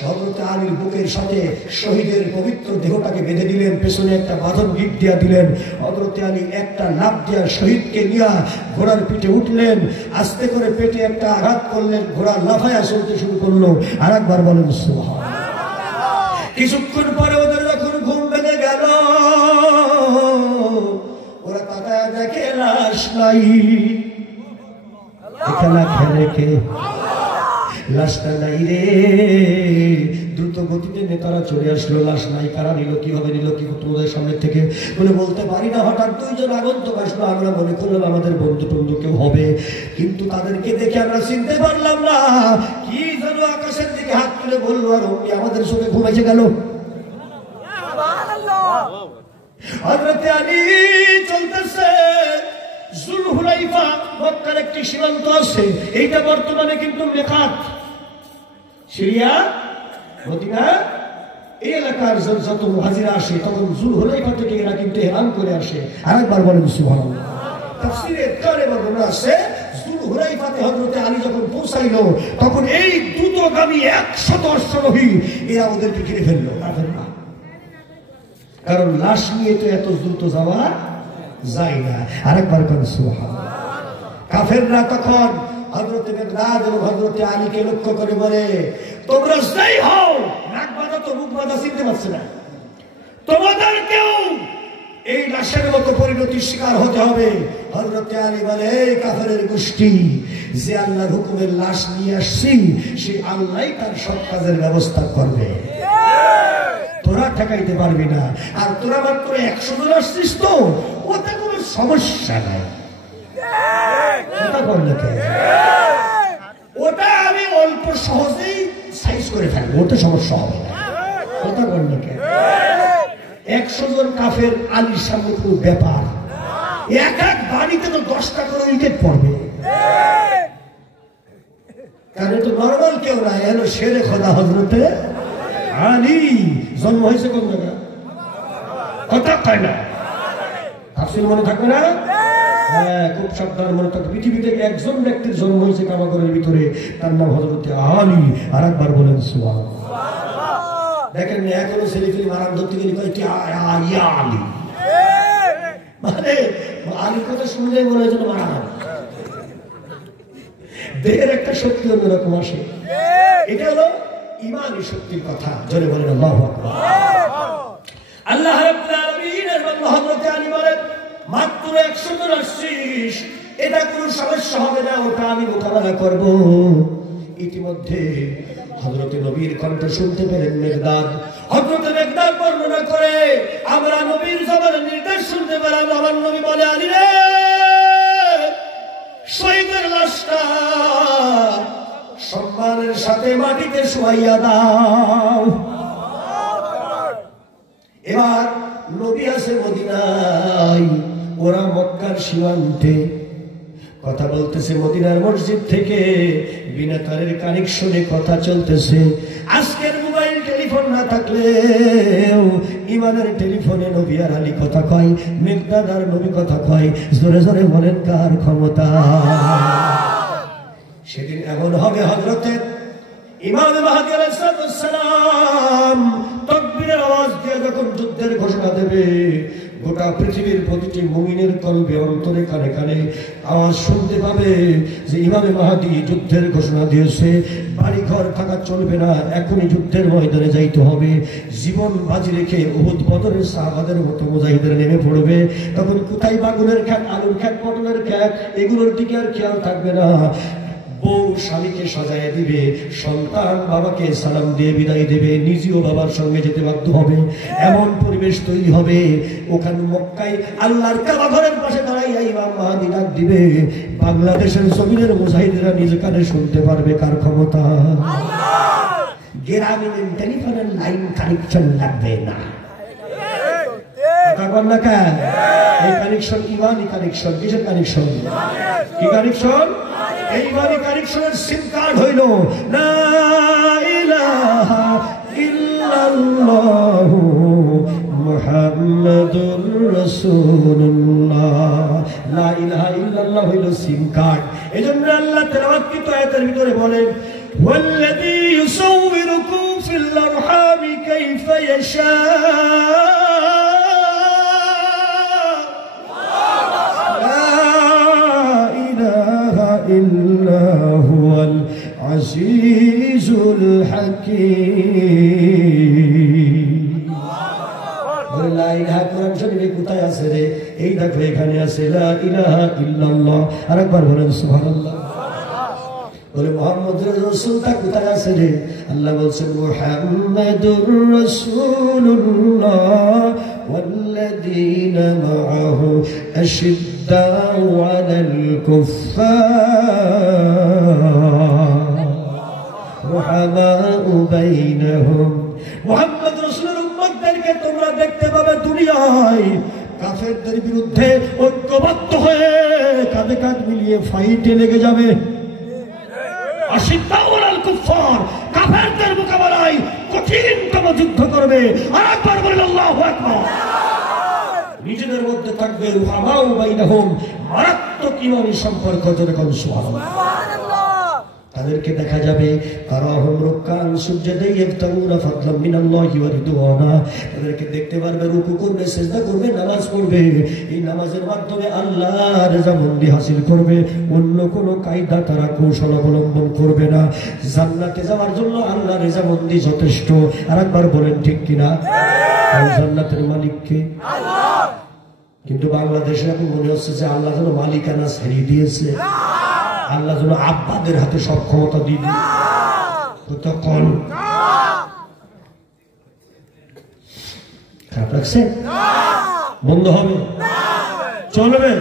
হযরত আলীর বুকের সাথে শহীদের পবিত্র দেহটাকে বেঁধে দিলেন। পেছনে একটা বাঁধন গিট দিয়া দিলেন। হযরত আলী একটা লাফ দিয়া শহীদকে নিয়ে ঘোড়ার পিঠে উঠলেন। আস্তে করে পেটে একটা আঘাত করলেন, ঘোড়া লাফায়া চলতে শুরু করলো। আর একবার বলেন সুবহানাল্লাহ। কিছুক্ষণ পরে ওদের যখন ঘুম ভেঙে গেল, ওরা তাকায় দেখে লাশ নাই। খেলা খেলে কে? লাশটা নাই রে। দ্রুত গতিতে নেতারা চলে আসলো। লাশ নাই, কারা নিল, কিভাবে নিল, কি তোমাদের সামনে থেকে বলে বলতে পারি না। হঠাৎ দুইজন আগন্তুক আসলো। আমরা মনে করলাম আমাদের বন্ধু টন্ধু কেউ হবে, কিন্তু তাদেরকে দেখে আমরা চিনতে পারলাম না। কি যেন আকাশের দিকে হাত তুলে বললো, আর অমনি আমাদের সঙ্গে ঘুমাইছে গেল। হযরত আলী চলতেছে। যুলহুলাইফা মক্কার একটি সীমান্ত আছে, এইটা বর্তমানে কিন্তু মিকাত, সিরিয়া, মদিনা, এই এলাকার যত মুহাজিরা আসে তখন যুলহুলাইফা থেকে এরা কিন্তু ইহরাম করে আসে। আরেকবার বলেন সুবহানাল্লাহ। তাফসীরে কারে বর্ণনা আছে, যুলহুলাইফাতে হযরত আলী যখন পৌঁছাইলো, তখন এই দ্রুতগামী 100 অশ্বারোহী এরা ওদেরকে ঘিরে ফেললো। কারণ লাশ নিয়ে তো এত দ্রুত যাওয়া যায় না। আরেকবার বলেন সুবহানাল্লাহ। কাফেররা তখন হযরত মেঘদাদ এবং হযরত আলীকে লক্ষ্য করে বলে, তোমরা যেই হও, নাক বাঁধা তো মুখ বাঁধা চিনতে পারছে না, তোমাদেরকেও এই লাশের মতো পরিণতির শিকার হতে হবে। হযরত আলী বলে, এই কাফেরের গোষ্ঠী, যে আল্লাহর হুকুমের লাশ নিয়ে আসছি, সেই আল্লাহই তার সব কাজের ব্যবস্থা করবে। তোরা ঠেকাইতে পারবি না। আর তোরা মাত্র 100 জন আসছিস তো, ওতে কোনো সমস্যা নাই। কথা বললে ওটা আমি অল্প সহজেই সাইজ করে থাকবো, ওতে সমস্যা হবে না। কথা বললে 100 জন কাফের আলীর সামনে কোনো ব্যাপার। এক এক বাড়িতে তো 10টা করে উইকেট পড়বে, কারণ তো নর্মাল কেউ না, এলো শেরে খোদা হযরতে আলী। জন্ম হয়েছে কোন জায়গা? কথা কয় না, তাফসীর মনে থাকবে না? হ্যাঁ, খুব সাবধান মনে থাকবে। পৃথিবীতে একজন ব্যক্তির জন্ম হয়েছে কাবাগরের ভিতরে, তার নাম হযরতে আলী। আর একবার বলেন সুবহানাল্লাহ। দেখেন এখনো সেলিফিলি মারাম ধরতে গেলে কয় কি ইয়া আলী, মানে আলীর কথা শুনলে মনে হয় যেন মারা না। দেহের একটা শক্তি অন্যরকম আসে, এটা হলো ইমানি শক্তির কথা। জোরে বলেন আল্লাহু আকবার। আল্লাহ রাব্বুল আলামিনের বান্দা হযরত আলী বলেন, মাত্র 100 জন আসছিস, এটা কোনো সমস্যা হবে না, ওটা আমি মোকাবেলা করব। ইতিমধ্যে হযরত নবীর কণ্ঠ শুনতে পেলেন মেঘদাদ। হযরত মেঘদাদ বর্ণনা করে, আমরা নবীর জবানের নির্দেশ শুনতে পেলাম। আমার নবী বলে, আলী রে, শহীদের লাশটা সম্মানের সাথে মাটিতে শুয়াইয়া দাও। এবার নবী আছে মদিনায়, ওরা মক্কার সীমান্তে কথা বলতেছে। মদিনার মসজিদ থেকে বিনা তারের কানেকশনে কথা চলতেছে। আজকের মোবাইল টেলিফোন না থাকলেও ইমানের টেলিফোনে নবী আর আলী কথা কয়, মেঘদাদ আর নবী কথা কয়। জোরে জোরে বলেন কার ক্ষমতা? সেদিন এমন হবে, হযরতে ইমাম মাহদী আলাইহিস সালাম তাকবীরের আওয়াজ দিয়ে যখন যুদ্ধের ঘোষণা দেবে, গোটা পৃথিবীর প্রতিটি মুমিনের কলবে অন্তরে কানে কানে আওয়াজ শুনতে পাবে যে ইমামে মাহদী যুদ্ধের ঘোষণা দিয়েছে। বাড়ি ঘর থাকা চলবে না, এখনই যুদ্ধের ময়দানে যাইতে হবে। জীবন বাজি রেখে উহুদ বদরের সাহাবাদের মতো মুজাহিদের নেমে পড়বে। তখন কোথায় বাগুনের খ্যাত, আলুর খ্যাত, পটলের খ্যাত, এগুলোর দিকে আর খেয়াল থাকবে না। বউ স্বামীকে সাজায় দিবে, সন্তান বাবাকে সালাম দিয়ে বিদায় দেবে, নিজেও বাবার সঙ্গে যেতে বাধ্য হবে। এমন পরিবেশ তৈরি হবে, ওখানে মক্কায় আল্লাহর কাবা ঘরের পাশে দাঁড়াইয়া ইমাম মাহদী ডাক দিবে। বাংলাদেশের জমিনের মুজাহিদরা নিজ কানে শুনতে পারবে কার ক্ষমতা। গ্রামীণ টেলিফোনের লাইন কানেকশন লাগবে না। এই কানেকশন ইমানি কানেকশন। কিসের কানেকশন? কি কানেকশন? এই ইমানি কানেকশনের সিম কার্ড হইল লা ইলাহা ইল্লাল্লাহু মুহাম্মাদুর রাসূলুল্লাহ। লা ইলাহা ইল্লাল্লাহ হইল সিম কার্ড। এজন্য আল্লাহ তেলাওয়াতকৃত আয়াতের ভিতরে বলেন, ওয়াল্লাযী ইউসাউবিরুকুম ফিল আরহামি কাইফা ইয়াশা। আজিজুল হাকীম। লা ইলাহা কোরআন শরীফে কোথায় আছে রে? এই দেখো এখানে আছে লা ইলাহা ইল্লাল্লাহ। আরেকবার বলেন সুবহানাল্লাহ। বলে মুহাম্মদুর রাসূলটা কোথায় আছে রে? আল্লাহ বলছেন মুহাম্মাদুর রাসূলুল্লাহ ওয়াল্লাযীনা মাআহু আশিদ্দাউ আলাল কুফফার রুহামাউ বাইনাহুম। মুহাম্মদ রাসূলের উম্মতদেরকে তোমরা দেখতে পাবে দুনিয়ায় কাফেরদের বিরুদ্ধে ঐক্যবদ্ধ হয়ে কাঁধে কাঁধ মিলিয়ে ফাইটে লেগে যাবে। আশিদ্দাউ আলাল কুফফার, কাফেরদের মোকাবেলায় কঠিনতম যুদ্ধ করবে। আরেকবার বলেন আল্লাহু আকবার। নিজেদের মধ্যে থাকবে রুহামাউ বাইনাহুম, মারাত্মক ঈমানী সম্পর্ক। যেরকম সুবহানাল্লাহ। তাদেরকে দেখা যাবে তারাহুম রুকআন সুজদান ইয়াবতাগুনা ফাদলাম মিনাল্লাহি ওয়া রিদওয়ানা। তাদেরকে দেখতে পারবে রুকু করবে, সিজদা করবে, নামাজ পড়বে। এই নামাজের মাধ্যমে আল্লাহর রিজামন্দি হাসিল করবে। অন্য কোনো কায়দা তারা কৌশল অবলম্বন করবে না। জান্নাতে যাওয়ার জন্য আল্লাহর রিজামন্দি যথেষ্ট। আরেকবার বলেন ঠিক কিনা? জান্নাতের মালিক কে? আল্লাহ। কিন্তু বাংলাদেশে এখন মনে হচ্ছে যে আল্লাহ যেন মালিকানা ছেড়ে দিয়েছে, আল্লাহ যেন আব্বাদের হাতে সব ক্ষমতা দিয়ে দিন। তখন খারাপ লাগছে? বন্ধ হবে? চলবে?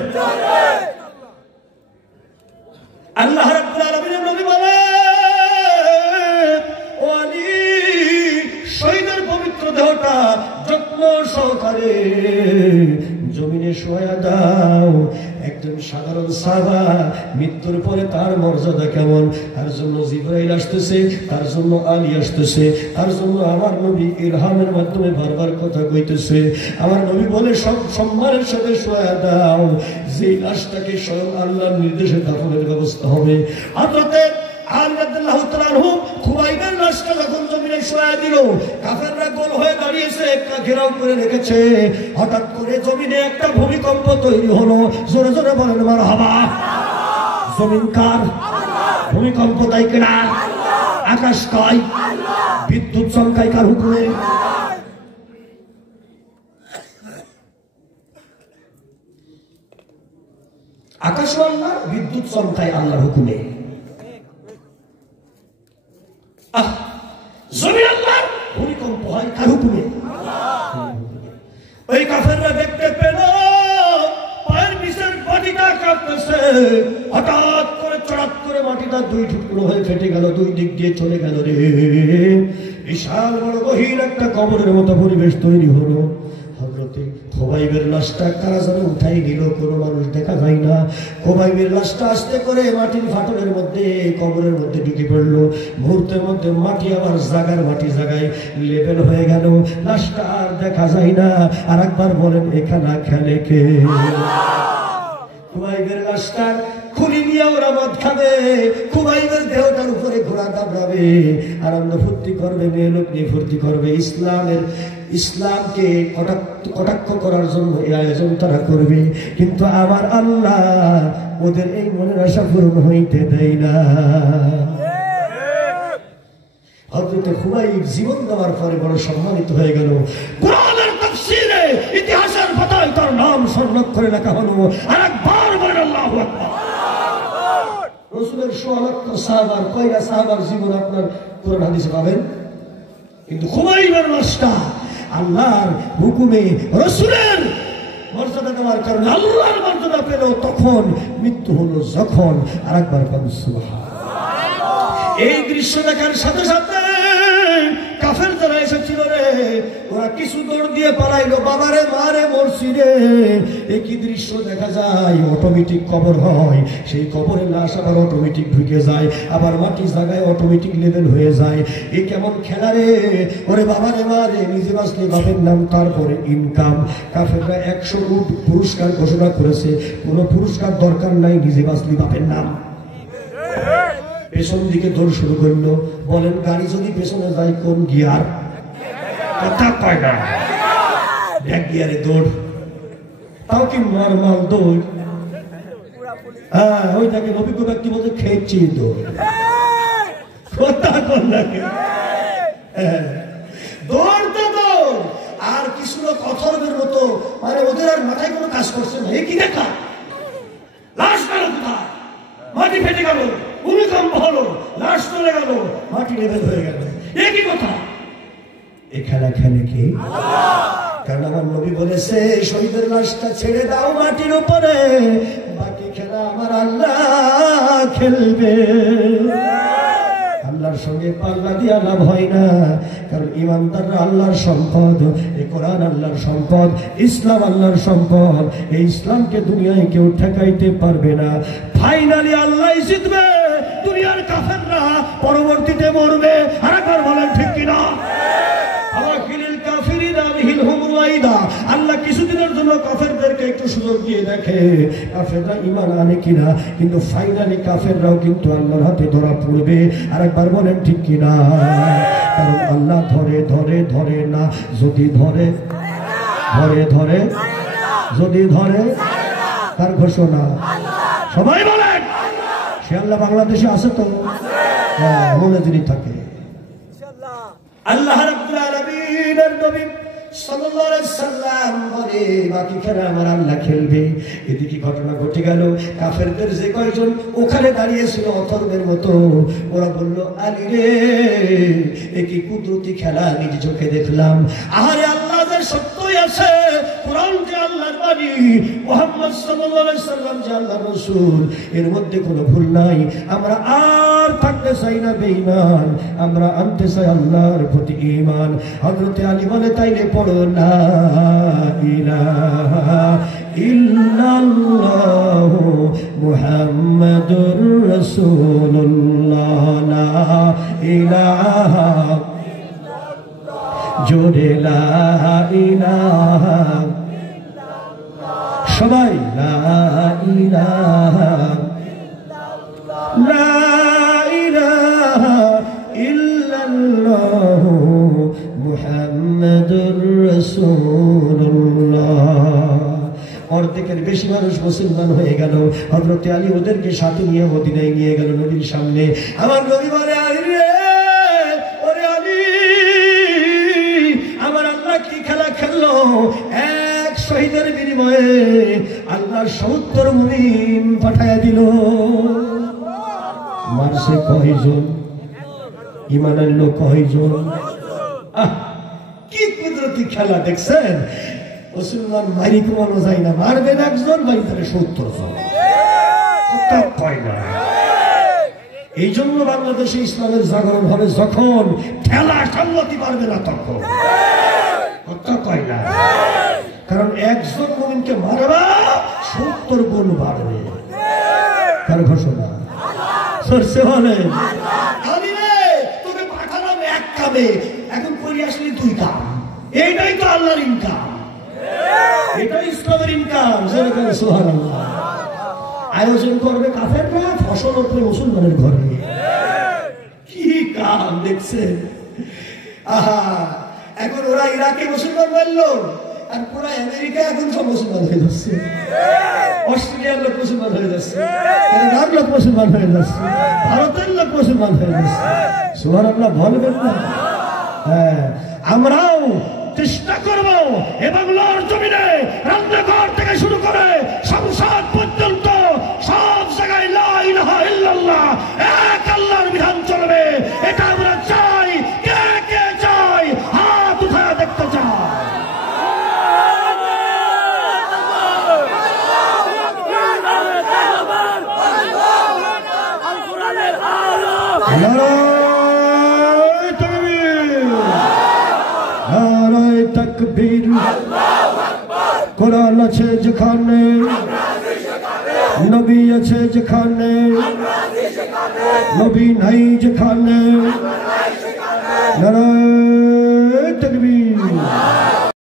আল্লাহ রাব্বুল আলামিনের নবী বলেন, ও আলী, শহীদের পবিত্র দেহটা যত্ন সহকারে জমিনে শোয়া দাও। একজন সাধারণ সাহাবা, মৃত্যুর পরে তার মর্যাদা কেমন, তার জন্য জিবরাইল আসতেছে, তার জন্য আলী আসতেছে, তার জন্য আমার নবী ইলহামের মাধ্যমে বারবার কথা কইতেছে। আমার নবী বলে, সব সম্মানের সাথে শোয়া দাও, যে লাশটাকে স্বয়ং আল্লাহর নির্দেশে দাফনের ব্যবস্থা হবে। হযরতে আলী রাদিয়াল্লাহু তাআলা আনহু খুবাইবের লাশটা যখন জমিনে শোয়া দিল, কাফেররা গোল হয়ে দাঁড়িয়েছে, একটা ঘেরাও করে রেখেছে। হঠাৎ করে জমিনে একটা ভূমিকম্প তৈরি হলো। জোরে জোরে বলেন মারহাবা। জমিন কার? ভূমিকম্প তাই কিনা? আকাশ কয়? বিদ্যুৎ চমকায় কার হুকুমে? আকাশ আল্লাহ, বিদ্যুৎ চমকায় আল্লাহর হুকুমে। জমিন আল্লাহ, ভূমিকম্প হয় কার হুকুমে? ওই কাফেররা দেখতে পেল পায়ের নিচের মাটিটা কাঁপতেছে। হঠাৎ করে চড়াত করে মাটিটা দুই টুকরো হয়ে ফেটে গেল, দুই দিক দিয়ে চলে গেল রে। বিশাল বড় গহীন একটা কবরের মতো পরিবেশ তৈরি হলো। হযরতে খুবাইবের লাশটা কারা যেন উঠাই নিল, কোনো মানুষ দেখা যায় না। খুবাইবের লাশটা আস্তে করে মাটির ফাটলের মধ্যে, কবরের মধ্যে ঢুকে পড়লো। মুহূর্তের মধ্যে মাটি আবার জাগার মাটি জায়গায় লেভেল হয়ে গেল, লাশটা আর দেখা যায় না। আর একবার বলেন, এখানে খেলে কে? খুবাইবের লাশটা খুলি নিয়ে ওরা মদ খাবে, খুবাইবের দেহটার উপরে ঘোড়া দাবড়াবে, আনন্দ ফুর্তি করবে, মেয়ে লোক নিয়ে ফুর্তি করবে। ইসলামকে কটাক্ষ করার জন্য এই আয়োজন তারা করবে, কিন্তু আমার আল্লাহ ওদের এই মনের আশা পূরণ হইতে দেয় না। হযরতে খুবাইব জীবন দেওয়ার পরে বড় সম্মানিত হয়ে গেল। কোরআনের তাফসীরে, ইতিহাসের পাতায় তার নাম সংরক্ষণে লেখা হলো। আর একবার বলেন আল্লাহু আকবার। রাসূলের ১৬ লক্ষ সাহাবার, কয়টা সাহাবার জীবন আপনার কোরআন হাদিসে পাবেন? কিন্তু খুবাইবের লাশটা আল্লাহর হুকুমে রাসূলের মর্যাদা দেওয়ার কারণে আল্লাহর মর্যাদা পেল। তখন মৃত্যু হলো যখন। আর একবার বলেন সুবহানাল্লাহ। এই দৃশ্য দেখার সাথে সাথে কাফের যারা এসেছিল রে, ওরা কিছু দৌড় দিয়ে পালাইলো। বাবারে মারে মরছি রে। একই দৃশ্য দেখা যায়, অটোমেটিক কবর হয়, সেই কবরের লাশ আবার অটোমেটিক ঢুকে যায়, আবার মাটির জায়গায় অটোমেটিক লেভেল হয়ে যায়। এ কেমন খেলা রে? ওরে বাবারে মারে, নিজে বাঁচলে বাপের নাম, তারপরে ইনকাম। কাফেররা 100 উট পুরস্কার ঘোষণা করেছে, কোনো পুরস্কার দরকার নাই, নিজে বাঁচলে বাপের নাম। পেছন দিকে দৌড় শুরু করলো। বলেন, গাড়ি যদি পেছনে যায় কোন গিয়ার? কথা কয় না, ব্যাক গিয়ারে দৌড়। তাও কি নরমাল দৌড়? হ্যাঁ, ওইটাকে অভিজ্ঞ ব্যক্তি বলতে খেয়েছি দৌড়। কথা কন না, দৌড় তো দৌড়। আর কিছু লোক অথর্বের মতো, মানে ওদের আর মাথায় কোনো কাজ করছে না। এ কি দেখা? লাশ গেল কোথায়? মাটি ফেটে গেল, ভূমিকম্প হলো, লাশ চলে গেল, মাটি লেভেল হয়ে গেল। একই কথা। এ খেলা খেলে কি? কারণ আমার নবী বলেছে, শহীদের লাশটা ছেড়ে দাও মাটির উপরে, বাকি খেলা আমার আল্লাহ খেলবে। আল্লাহর সঙ্গে পাল্লা দিয়া লাভ হয় না, কারণ ইমানদাররা আল্লাহর সম্পদ। এই কোরআন আল্লাহর সম্পদ, ইসলাম আল্লাহর সম্পদ। এই ইসলামকে দুনিয়ায় কেউ ঠেকাইতে পারবে না। ফাইনালি আল্লাহ জিতবে, দুনিয়ার কাফেররা পরবর্তীতে মরবে। আর একবার বলেন ঠিক কিনা? আল্লাহ কিছুদিনের জন্য কাফেরদেরকে একটু সুযোগ দিয়ে দেখে কাফেররা ঈমান আনে কিনা, কিন্তু ফাইনালি কাফেররাও কিন্তু আল্লাহর হাতে ধরা পড়বে। আর একবার বলেন ঠিক কিনা? কারণ আল্লাহ ধরে ধরে ধরে না, যদি ধরে ধরে ধরে, যদি ধরে, তার ঘোষণা। সবাই বলেন, সে আল্লাহ বাংলাদেশে আছে তো? হ্যাঁ, মনে যদি থাকে। আল্লাহ রাব্বুল আলামিনের নবী সাল্লাল্লাহু আলাইহি সাল্লাম বলে, বাকি খেলা আমার আল্লাহ খেলবে। এদিকে ঘটনা ঘটে গেল, কাফেরদের যে কয়জন ওখানে দাঁড়িয়েছিল অথর্বের মতো, ওরা বলল, আলী রে, এ কি কুদরতি খেলা, নিজ চোখে দেখলাম। আহারে আল্লাহ যে সত্য যতই আছে, কোরআন যে আল্লাহর বাণী, মুহাম্মদ সাল্লাল্লাহু আলাইহি সাল্লাম যে আল্লাহর রাসূল, এর মধ্যে কোনো ভুল নাই। আমরা আর থাকতে চাই না বেঈমান, আমরা আনতে চাই আল্লাহর প্রতি ঈমান। হযরত আলী বলে, তাইলে পড়ো লা ইলাহা ইল্লাল্লাহ মুহাম্মাদুর রাসূলুল্লাহ, লা ইলাহা জোরে লা ইলাহা, সবাই লা ইলাহা লা ইলাহা ইল্লাল্লাহ মুহাম্মাদুর রাসূলুল্লাহ। অর্ধেকের বেশি মানুষ মুসলমান হয়ে গেল। হযরত আলী ওদেরকে সাথে নিয়ে মদিনায় নিয়ে গেল নবীর সামনে। আমার নবী বলে, আলী রে, ওরে আলী, আমার আল্লাহ কি খেলা খেললো! এক শহীদের বিনিময়ে আল্লাহ ৭০ মুমিন পাঠায়া দিল। মারছে কয়জন? ঈমান আনলো কয়জন? কি কুদরতি খেলা দেখছেন! মুসলমান মারি কমানো যায় না, মারবেন একজন, বাড়ি তাহলে ৭০ জন। কয় না। এই জন্য বাংলাদেশে ইসলামের জাগরণ হবে যখন ঠেলা সামলাতে পারবে না তখন। কথা কয় না। কারণ একজন মুমিনকে মারবা ৭০ গুণ বাড়বে। কার ঘোষণা? সরছে বলে, আমি রে তোকে পাঠালাম এক কামে, এখন করে আসলে 2 কাম। এইটাই তো আল্লাহর ইনকাম, এটাই ইসলামের ইনকাম। সুবহানাল্লাহ। আয়োজন করবে কাফেররা, ফসল উঠবে মুসলমানের ঘরে। কি কাম দেখছেন! আহা, এখন ওরা ইরাকে মুসলমান মারলো, আর পুরা আমেরিকা এখন সব মুসলমান হয়ে যাচ্ছে। অস্ট্রেলিয়ার লোক মুসলমান হয়ে যাচ্ছে, কানাডার লোক মুসলমান হয়ে যাচ্ছে, ভারতের লোক মুসলমান হয়ে যাচ্ছে। সুবহানাল্লাহ বলবেন না? হ্যাঁ, আমরাও চেষ্টা করব এ বাংলার জমিনে রান্নাঘর থেকে শুরু করে সংসদ পর্যন্ত সব জায়গায় লা ইলাহা ইল্লাল্লাহ, এক আল্লাহর বিধান চলবে। এটা আমরা চাই। কে কে চাই? হাত উঠায় দেখতে চাই। তাকবীর, কোরআন আছে যেখানে, নবী আছে যেখানে, নবী নাই যেখানে, নারায়ে